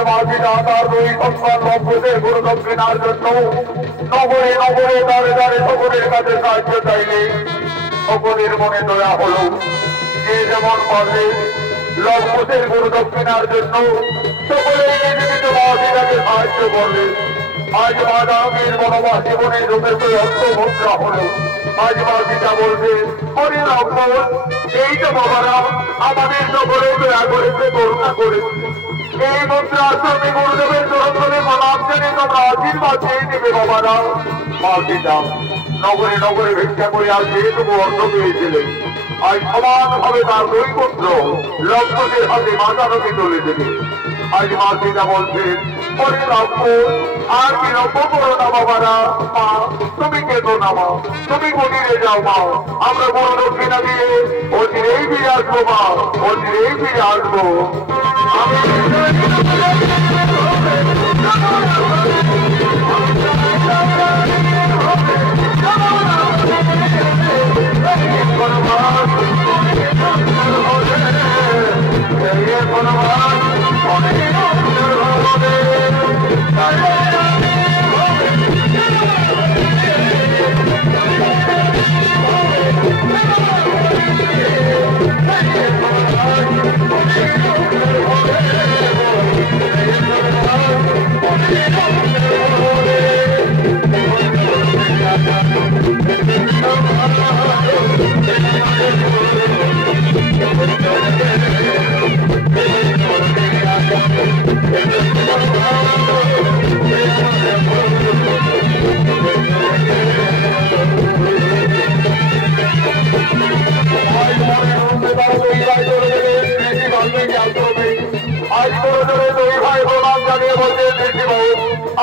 মাঝিরা তার দুই সন্তান লম্বদের গুরু দক্ষিণার জন্য নগরে নগরে দাঁড়ে দাঁড়ে সকলের কাছে সাহায্য চাইলে সকলের মনে দয়া হলো। যে যেমন পারলে লম্বদের গুরু দক্ষিণার জন্য সকলে নিজ মাঝিরাকে সাহায্য করলে। আজ মাদামের বনবাস জীবনে যথেষ্ট অর্থমুদ্রা হলো। আজ মাঝিটা বলছে হরি লম্বন, এই তো বাবারা আমাদের সকলে দয়া করেছে, করুণা করেছে। এই মুদ্রা আশ্রমে গুরুদেবের চরণে প্রণাম জানিয়ে তোমরা আশীর্বাদ চেয়ে নেবে বাবারা। মাঝিটা নগরে নগরে ভিক্ষা করে আর যেটুকু অর্থ পেয়েছিলেন আজ সমানভাবে তার দুই পুত্র লক্ষ্মণের হাতে মাতারকে তুলে দেবে। আজ মাঝিটা বলছেন হরি লক্ষ্মণ, আর বিলম্ব করো না বাবারা। মা তুমি কেঁদো না মা, তুমি মন্দিরে যাও মা, আমরা বড় দক্ষিণা দিয়ে অচিরেই ফিরে আসবো মা, অচিরেই ফিরে আসবো। আমি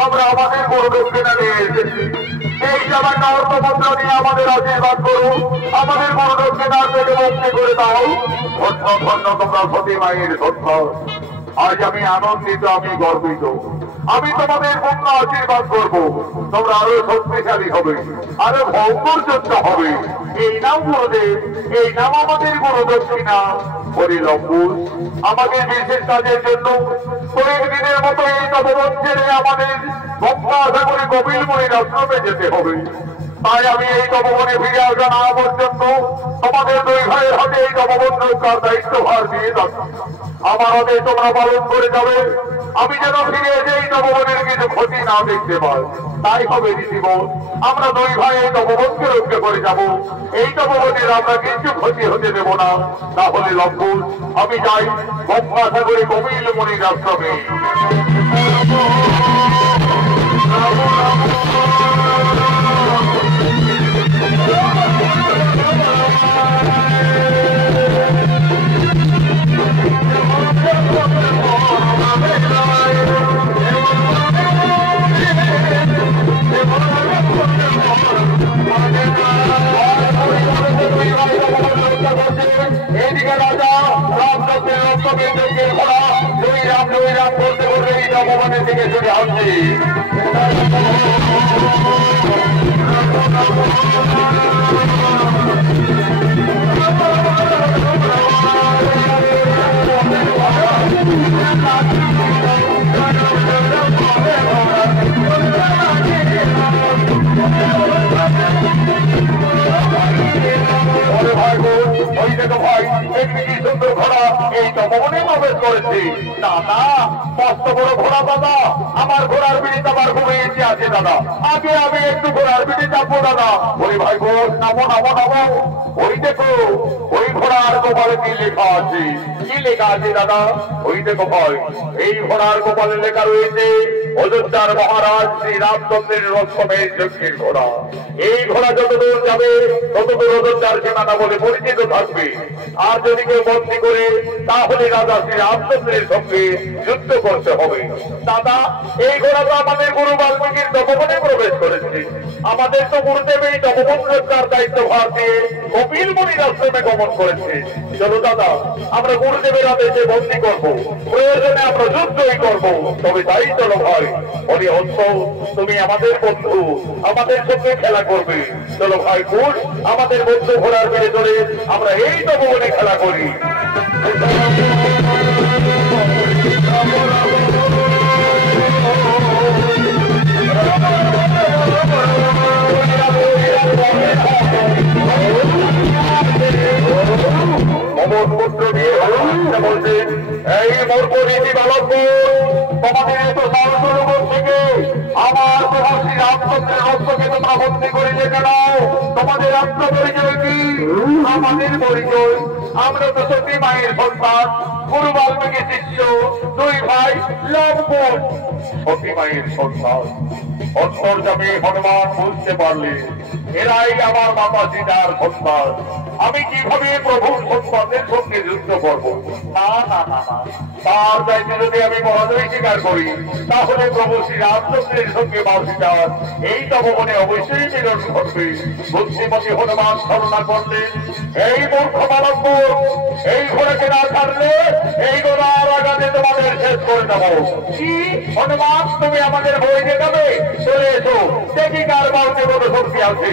আমরা আমাদের বড় দক্ষিণা নিয়ে এসেছি, এই জায়গাটা অর্থপত্র নিয়ে আমাদের আশীর্বাদ করো, আমাদের বড় দক্ষিণার থেকে মুক্তি করে দাও। ধন্য ধন্য তোমরা সতী মায়ের ধন্য। আজ আমি আনন্দিত, আমি গর্বিত। আমি তোমাদের পূর্ণ আশীর্বাদ করবো, তোমরা আরো শক্তিশালী হবে, আরো ভঙ্গরযোগ্য হবে। এই নাম গুরুদেব, এই নাম আমাদের গুরু দক্ষিণা। হরিলম্বুর আমাদের বিশেষ কাজের জন্য কয়েকদিনের মতো এই তপবন ছেড়ে আমাদের ভক্তা করে কপিলমুনির আশ্রমে যেতে হবে। তাই আমি এই তপবনে ফিরে আসা না পর্যন্ত তোমাদের দুই ভাইয়ের হাতে এই তপবন রক্ষার দায়িত্বভার দিয়ে যাচ্ছি। আমার হাতে তোমরা পালন করে যাবে, আমি যেন ফিরে এসে এই তপবনের কিছু ক্ষতি না দেখতে পাই। তাই হবে রীতিমত, আমরা দুই ভাই এই তপবনকে রক্ষা করে যাব। এই তপবনের আমরা কিছু ক্ষতি হতে দেব না। তাহলে লম্বন আমি যাই গঙ্গাসাগরে কপিল মুনির আশ্রমে। এইদিকে রাজা রামচন্দ্রের রক্তকে যজ্ঞের ঘোড়া জয় রাম করতে করতে এই ভবনের দিকে চলে আসছে। সুন্দর ঘোড়া এই তপবনে প্রবেশ করেছে। দাদা মস্ত বড় ঘোড়া দাদা, আমার ঘোড়ার পিঠে চাপার খুব ইচ্ছে আছে দাদা, আগে আমি একটু ঘোড়ার পিঠে চাপবো দাদা। ওই ভাই গো নামো নামো নামো, ওই দেখো ওই ঘোড়ার কপালে কি লেখা আছে? কি লেখা আছে দাদা? ওই দেখো ভাই, এই ঘোড়ার কপালে লেখা রয়েছে অযোধ্যার মহারাজ শ্রী রামচন্দ্রের রক্ষমের যজ্ঞের ঘোড়া। এই ঘোড়া যতদূর যাবে ততদূর অযোধ্যার সীমানা বলে পরিচিত থাকবে। আর যদি কেউ বন্দী করে তাহলে রাজা শ্রী রামচন্দ্রের সঙ্গে যুদ্ধ করতে হবে। দাদা এই ঘোড়া তো আমাদের গুরু বাল্মীকির তপবনে প্রবেশ করেছে, আমাদের তো গুরুদেব এই তপবন রক্ষার দায়িত্ব ভার দিয়ে কপিল মুনির আশ্রমে গমন করেছে। চলো দাদা আমরা গুরুদেবের আদেশে বন্দী করবো, প্রয়োজনে আমরা যুদ্ধই করবো, তবে তাই চলো ভাই। হরি হস্ত তুমি আমাদের বন্ধু, আমাদের সঙ্গে খেলা করবে। চলো ভাই কুল আমাদের বন্ধু ঘোড়ার বেড়ে চলে আমরা এই তপবনে খেলা করি। মূর্খ নীতি বালক, তোমাদের এত সাহস থেকে আমার প্রভু শ্রী রামচন্দ্রের রক্তকে তোমরা বন্দী করে যেতে নাও। তোমাদের আত্মপরিচয় কি? আমাদের পরিচয়, আমরা তো সতী মায়ের সন্তান, গুরু বাল্মীকি শিষ্য, দুই ভাই লবকুশ। সতী মায়ের সন্তান অন্তর্যামী হনুমান বুঝতে পারলে এরাই আমার মাতা সীতার সন্তান। আমি কিভাবে প্রভুর সন্তানদের সঙ্গে যুদ্ধ করবো? না না না না, তার দায়িত্ব যদি আমি পরাজয় স্বীকার করি, তাহলে প্রভু শ্রী রামচন্দ্রের সঙ্গে মা সীতার এই তপবনে অবশ্যই মিলন ঘটবে। বুদ্ধিমতী হনুমান ছলনা করলেন, এই মূর্খ বালক, এই ঘোড়াকে না ছাড়লে এই গোড়ার আঘাতে তোমাদের শেষ করে দেবো। কি হনুমান, তুমি আমাদের বই দেখাবে? চলে এসো, দেখি কার বাড়িতে কত শক্তি আছে।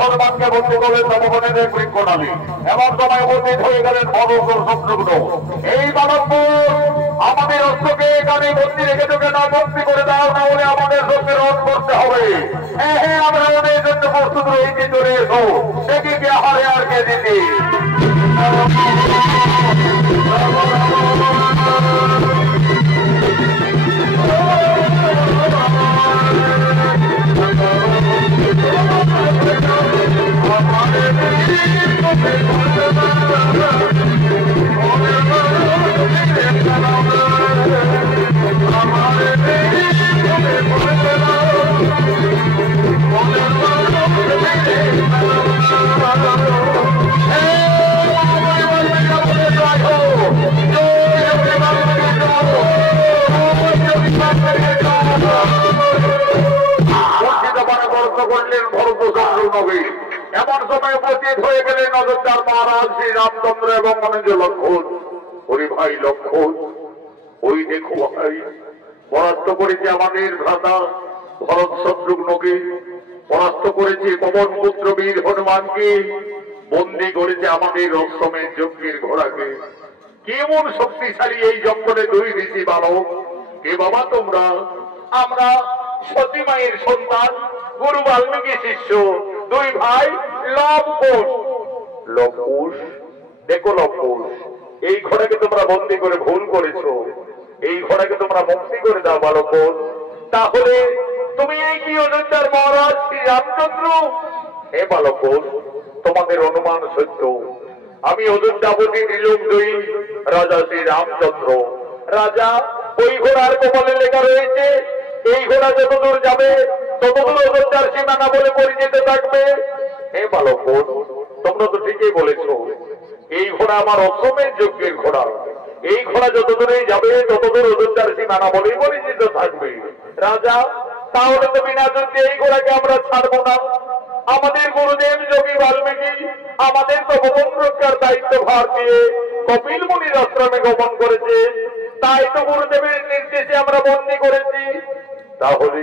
হনুমানকে বন্ধু করলেন তপবনের এক বৃক্ষনালী। এমন সময় উপস্থিত হয়ে গেলেন শত্রুঘ্ন। এই বালকপুর আমাদের অস্ত্রকে এখানে বন্দি রেখেছো কেন? বন্দি করে দাও, না হলে আমাদের সঙ্গে রোধ করতে হবে। হ্যাঁ হ্যাঁ, আমরা ওদের জন্য প্রস্তুত রয়েছি, চলে এসো, দেখি কে হারে আর কে দিদি। এমন সময় উপস্থিত হয়ে গেলেন অযোধ্যার মহারাজ শ্রী রামচন্দ্র এবং অনুজ লক্ষণ। ওরে ভাই লক্ষণ, ওই দেখো ভাই, পরাস্ত করেছে আমাদের ভ্রাতা ভরত শত্রুঘ্নকে, পরাস্ত করেছে পবন পুত্র বীর হনুমানকে, বন্দী করেছে আমাদের অশ্বমের যজ্ঞের ঘোড়াকে। কেমন শক্তিশালী এই জঙ্গলে দুই ঋষি বালক। কে বাবা তোমরা? আমরা সতী মায়ের সন্তান, গুরু বাল্মীকি শিষ্য, দুই ভাই লবকুশ। লবকুশ, দেখো লবকুশ, এই ঘোড়াকে তোমরা বন্দী করে ভুল করেছো, এই ঘোড়াকে তোমরা মুক্তি করে দাও বালকুশ। তাহলে তুমি এই কি অযোধ্যার মহারাজ শ্রী রামচন্দ্র? হে বালকুশ, তোমাদের অনুমান সত্য, আমি অযোধ্যাপতি ত্রিলোকজয়ী রাজা শ্রী রামচন্দ্র। রাজা, ওই ঘোড়ার কপালে লেখা রয়েছে এই ঘোড়া যতদূর যাবে ততদূর অযোধ্যার সীমানা বলে পরিচিত থাকবে। হে বালকুশ, তোমরা তো ঠিকই বলেছো, এই ঘোড়া আমার অশ্বমের যজ্ঞের ঘোড়া। এই ঘোড়া যত দূরেই যাবে ততদূর অযোধ্যার সীমানা বলেই পরিচিত থাকবে। রাজা, তাহলে তো বিনা যুদ্ধে এই ঘোড়াকে আমরা ছাড়বো না। আমাদের গুরুদেব যোগী বাল্মীকি আমাদের তপবন রক্ষার দায়িত্ব ভার দিয়ে কপিল মুনির আশ্রমে গমন করেছে, তাই তো গুরুদেবের নির্দেশে আমরা বন্দী করেছি। তাহলে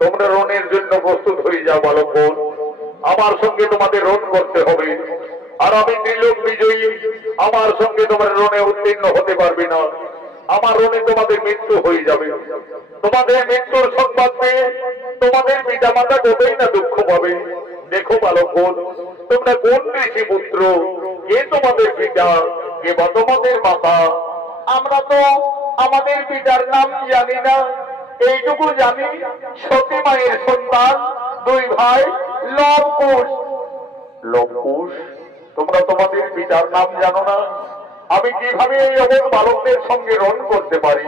তোমরা রণের জন্য প্রস্তুত হয়ে যাও বালকুশ, আমার সঙ্গে তোমাদের রণ করতে হবে। আর আমি ত্রিলোক বিজয়ী, আমার সঙ্গে তোমরা রণে উত্তীর্ণ হতে পারবে না। আমার রণে তোমাদের মৃত্যু হয়ে যাবে। তোমাদের মৃত্যুর সংবাদ পেয়ে তোমাদের পিতা মাতা কতই না দুঃখ পাবে। দেখো বালকুশ, তোমরা কোন ঋষি পুত্র? কে তোমাদের পিতা, কে বা তোমাদের মাতা? আমরা তো আমাদের পিতার নাম জানি না, এইটুকু জানি সতী মায়ের সন্তান, দুই ভাই লবকুশ। লবকুশ, তোমরা তোমাদের পিতার নাম জানো না? আমি কিভাবে এই অবোধ বালকদের সঙ্গে রণ করতে পারি?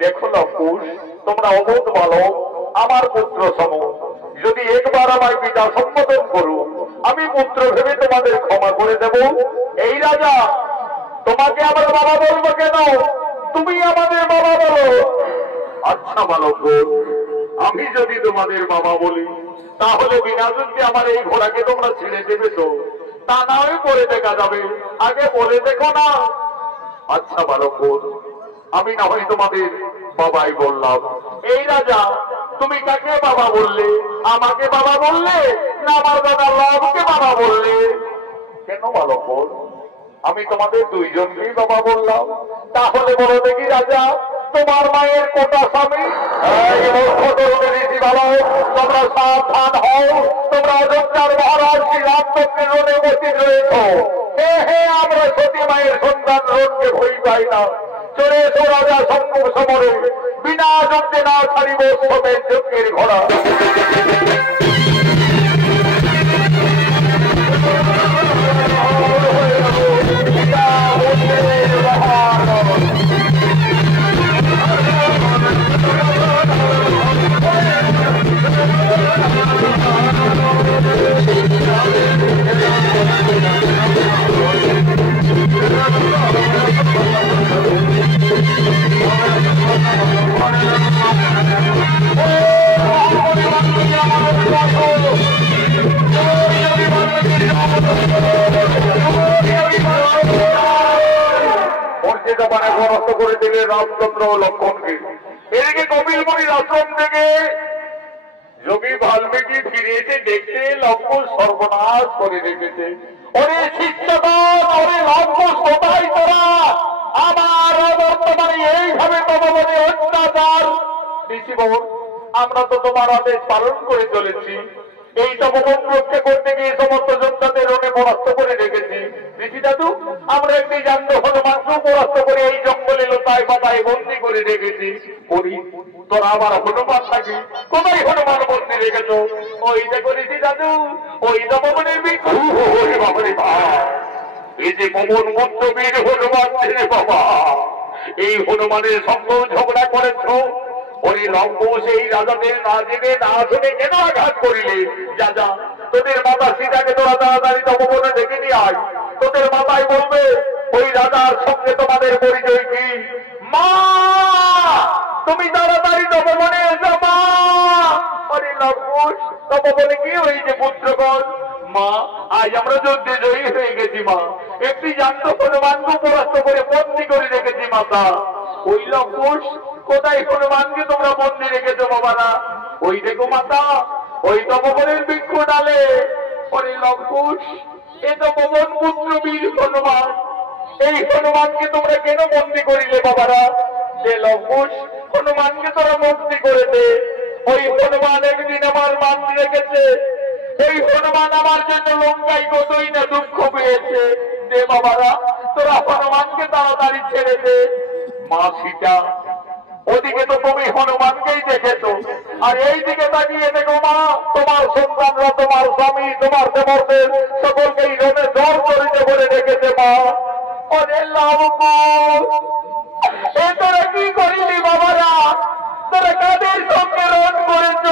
দেখো লবকুশ, তোমরা অবোধ বালক, আমার পুত্র সম। যদি একবার আমার পিতা সম্বোধন করো, আমি পুত্র ভেবে তোমাদের ক্ষমা করে দেব। এই রাজা, তোমাকে আমার বাবা বলবো কেন? তুমি আমাদের বাবা বলো। আচ্ছা বালক, আমি যদি তোমাদের বাবা বলি তাহলে বিনা যুদ্ধে আমার এই ঘোড়াকে তোমরা ছেড়ে দেবে তো? তা না হয় পরে দেখা যাবে, আগে বলে দেখো না। আচ্ছা বালক, আমি না হয় তোমাদের বাবাই বললাম। এই রাজা, তুমি কাকে বাবা বললে? আমাকে বাবা বললে না আমার দাদা লাভকে বাবা বললে? কেন বালক, আমি তোমাদের দুইজনকেই বাবা বললাম। তাহলে বলো দেখি রাজা, তোমার মায়ের কোটা স্বামী? তোমরা সাবধান হও, তোমরা অযোধ্যার মহারাজ শ্রী রামচন্দ্রের রণে উপস্থিত রয়েছ। হে হে, আমরা সতী মায়ের সন্তান রণকে ভয় পাই না। চলে এসো রাজা সম্মুখ সমরে, বিনা যুদ্ধে না ছাড়িব সবের যজ্ঞের ঘোড়া। করে দিলে রামচন্দ্র লক্ষণকে। এদিকে কপিলমুনির আশ্রম থেকে যোগী বাল্মীকি ফিরে এসে দেখতে লঙ্কুশ সর্বনাশ করে রেখেছে। ওরে শিষ্যগণ, ওরে লঙ্কুশ কোথায় তোরা? আমার বর্তমানে এইভাবে তোমাদের অত্যাচার। ঋষিবর, আমরা তো তোমার আদেশ পালন করে চলেছি। এই তপবন রক্ষা করতে গিয়ে সমস্ত যোদ্ধাদের রণে পরাস্ত করে রেখেছি। ঋষি দাদু, আমরা একটি জান্য হনুমানকেও পরাস্ত করে এই জঙ্গলে লতায় পাতায় বন্দি করে রেখেছি। করি তোরা আবার হনুমান থাকি, কোথায় হনুমান বন্দি রেখেছ? ওই দেখো ঋষি দাদু, ওই তপবনের বাবারে ভাই, এই যে পবন মন্ত্রবীর হনুমান রে বাবা, এই হনুমানের সঙ্গে ঝগড়া করেছ। ওই লঙ্কুশ এই রাজাদের না জেনে না শুনে কেন আঘাত করিলে? যা যা, তোদের মাতা সীতাকে তোরা তাড়াতাড়ি তপবনে ডেকে নিয়ে আয়। তোদের মাতাই বলবে ওই রাজার সঙ্গে তোমাদের পরিচয় কি। মা, তুমি তাড়াতাড়ি তপবনে এসো মা। আরে লঙ্কুশ, তপবনে কি হয়েছে পুত্রগণ? মা, আজ আমরা যুদ্ধে জয়ী হয়ে গেছি মা। একটি জান্ত হনুমানকে পরাস্ত করে বন্দি করে রেখেছি মাতা। ওই লঙ্কুশ, কোথায় হনুমানকে তোমরা বন্দি রেখেছো বাবারা? ওই দেখো মাতা, ওই তপবনের বৃক্ষ ডালে। ওরে লঙ্কুশ, এ তো পবন পুত্র বীর হনুমান। এই হনুমানকে তোমরা কেন বন্দি করিলে বাবারা? যে লঙ্কুশ, হনুমানকে তোরা মুক্তি করে দে। ওই হনুমান একদিন আমার মান রেখেছে। এই হনুমান আমার জন্য লঙ্কায় কতই না দুঃখ পেয়েছে। দে বাবারা, তোরা হনুমানকে তাড়াতাড়ি ছেড়ে দে। মা সীতা, ওদিকে তো তুমি হনুমানকেই দেখেছো, আর এই দিকে তাকিয়ে দেখো মা, তোমার সন্তানরা, তোমার স্বামী, তোমার দেবরদের সকলকেই রণে জল করিতে বলে রেখেছে মা। অনেক লাভ, তোরা কি করিলি বাবারা? তোরা কাদের সঙ্গে রণ করেছ?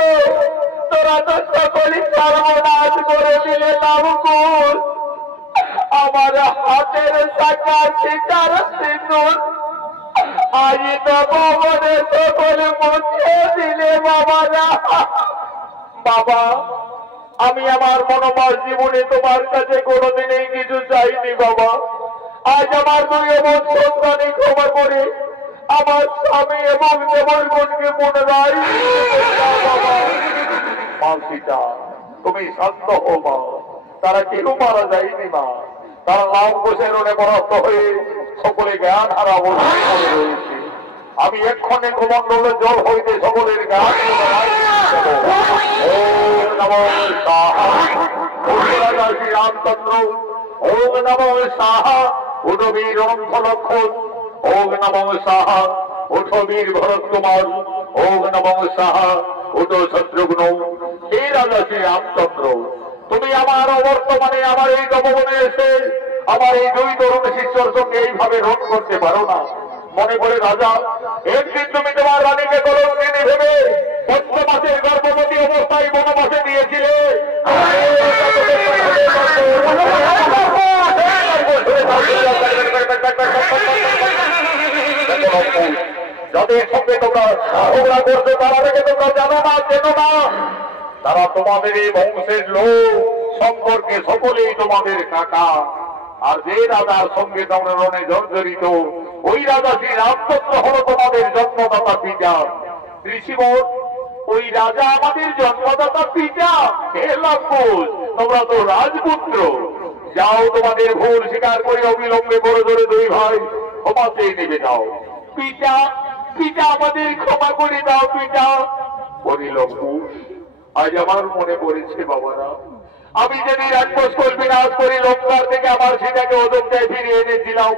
তোরা তো সকলই সর্বনাশ করে দিলে লাভকুল। আমার হাতের টাকা সীতার সিঁদুর আজ তো ভবনে সকলে মুছে দিলে বাবারা। বাবা, আমি আমার মনোমার জীবনে তোমার কাছে কোনোদিনই কিছু চাইনি বাবা। আজ আমার দুই এবং সন্তানই ক্ষমা করে আমার স্বামী এবং দেবরগণকে পুনরায় মা সীতা, তুমি শান্ত হো মা। তারা কেউ মারা যায়নি মা, তারা লাভ বসে রণে পরাস্ত হয়ে সকলে জ্ঞান হারা অবস্থায় রয়েছে। আমি এক্ষণে কুমণ্ডলের জল হইতে সকলের জ্ঞান শ্রী রামচন্দ্র, ওম নমঃ সাহা উঠো বীর অনন্ত লক্ষণ, ওম নমঃ সাহা উঠো বীর ভরত কুমার, ওম নমঃ সাহা উঠো শত্রুঘ্ন। হে রাজা শ্রী রামচন্দ্র, তুমি আমার অবর্তমানে আমার এই তপবনে এসে আমার এই দুই তরুণ শিষ্যর সঙ্গে এইভাবে রোধ করতে পারো না। মনে করে রাজা, একদিন তুমি তোমার রানীকে কলঙ্কিনী ভেবে 5 মাসের গর্ভবতী অবস্থায় বনবাসে দিয়েছিলে। যাদের সঙ্গে তোমরা ঝগড়া করছো তারা থেকে তোমরা জানো না, চেনো না, তারা তোমাদের এই বংশের লোক, সম্পর্কে সকলেই তোমাদের কাকা। আর যে রাজার সঙ্গে তোমরা রণে জর্জরিত, ওই রাজা শ্রী রামচন্দ্র হল তোমাদের জন্মদাতা পিতা। ঋষিবর, ওই রাজা আমাদের জন্মদাতা পিতা। হে লঙ্কুশ, তোমরা তো রাজপুত্র। যাও, তোমাদের ভুল স্বীকার করে অবিলম্বে বড় ধরে দুই ভাই ক্ষমা চেয়ে নেবে যাও। পিতা, পিতা আমাদের ক্ষমা করে দাও পিতা। বলি লঙ্কুশ, আজ আমার মনে পড়েছে বাবারা, আমি যদি রাক্ষস বিনাশ করে লঙ্কার থেকে আমার সীতাকে অযোধ্যায় ফিরিয়ে এনেছিলাম,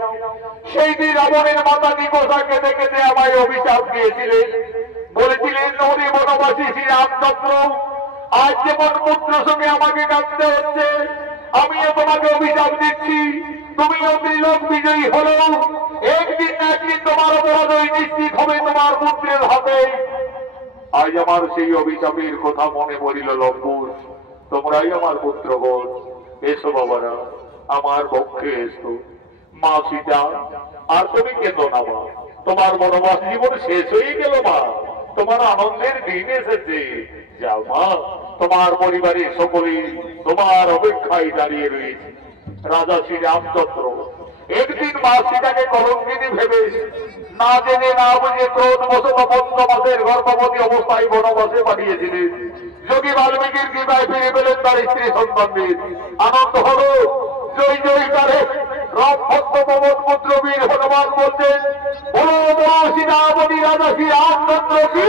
সেই দিন রাবণের মাতা নিকোষা কেঁদে কেঁদে আমায় অভিশাপ দিয়েছিলেন। বলেছিলেন, নদী বনবাসী শ্রী রামচন্দ্র, আজ যেমন পুত্র সঙ্গে আমাকে কাঁদতে হচ্ছে, আমিও তোমাকে অভিশাপ দিচ্ছি, তুমিও ত্রিলোক বিজয়ী হলো, একদিন না একদিন তোমার পরাজয় নিশ্চিত হবে তোমার পুত্রের হাতে। আজ আমার সেই অভিশাপের কথা মনে পড়িল লঙ্কুশ, তোমরাই আমার পুত্রগণ। এসো বাবারা, আমার পক্ষে এসো। মা সীতা, আর তুমি কেঁদো না মা, তোমার বনবাস জীবন শেষ হয়ে গেল মা, তোমার আনন্দের দিন এসেছে। যাও মা, তোমার পরিবারের সকলেই তোমার অপেক্ষায় দাঁড়িয়ে রয়েছে। রাজা শ্রী রামচন্দ্র একদিন মা সীতাকে কলঙ্কিনী ভেবে না জেনে না বুঝে ক্রোধবশত 15 মাসের গর্ভবতী অবস্থায় বনবাসে পাঠিয়েছিলেন। যোগী বাল্মীকির কৃপায় ফিরে পেলেন তার স্ত্রী সন্তানদের। আনন্দ হল, জয় জয়কারে রামভক্ত পবন পুত্র বীর হনুমান বলছেন, বলো বলো সীতামণি রাজা শ্রী রামচন্দ্র কি।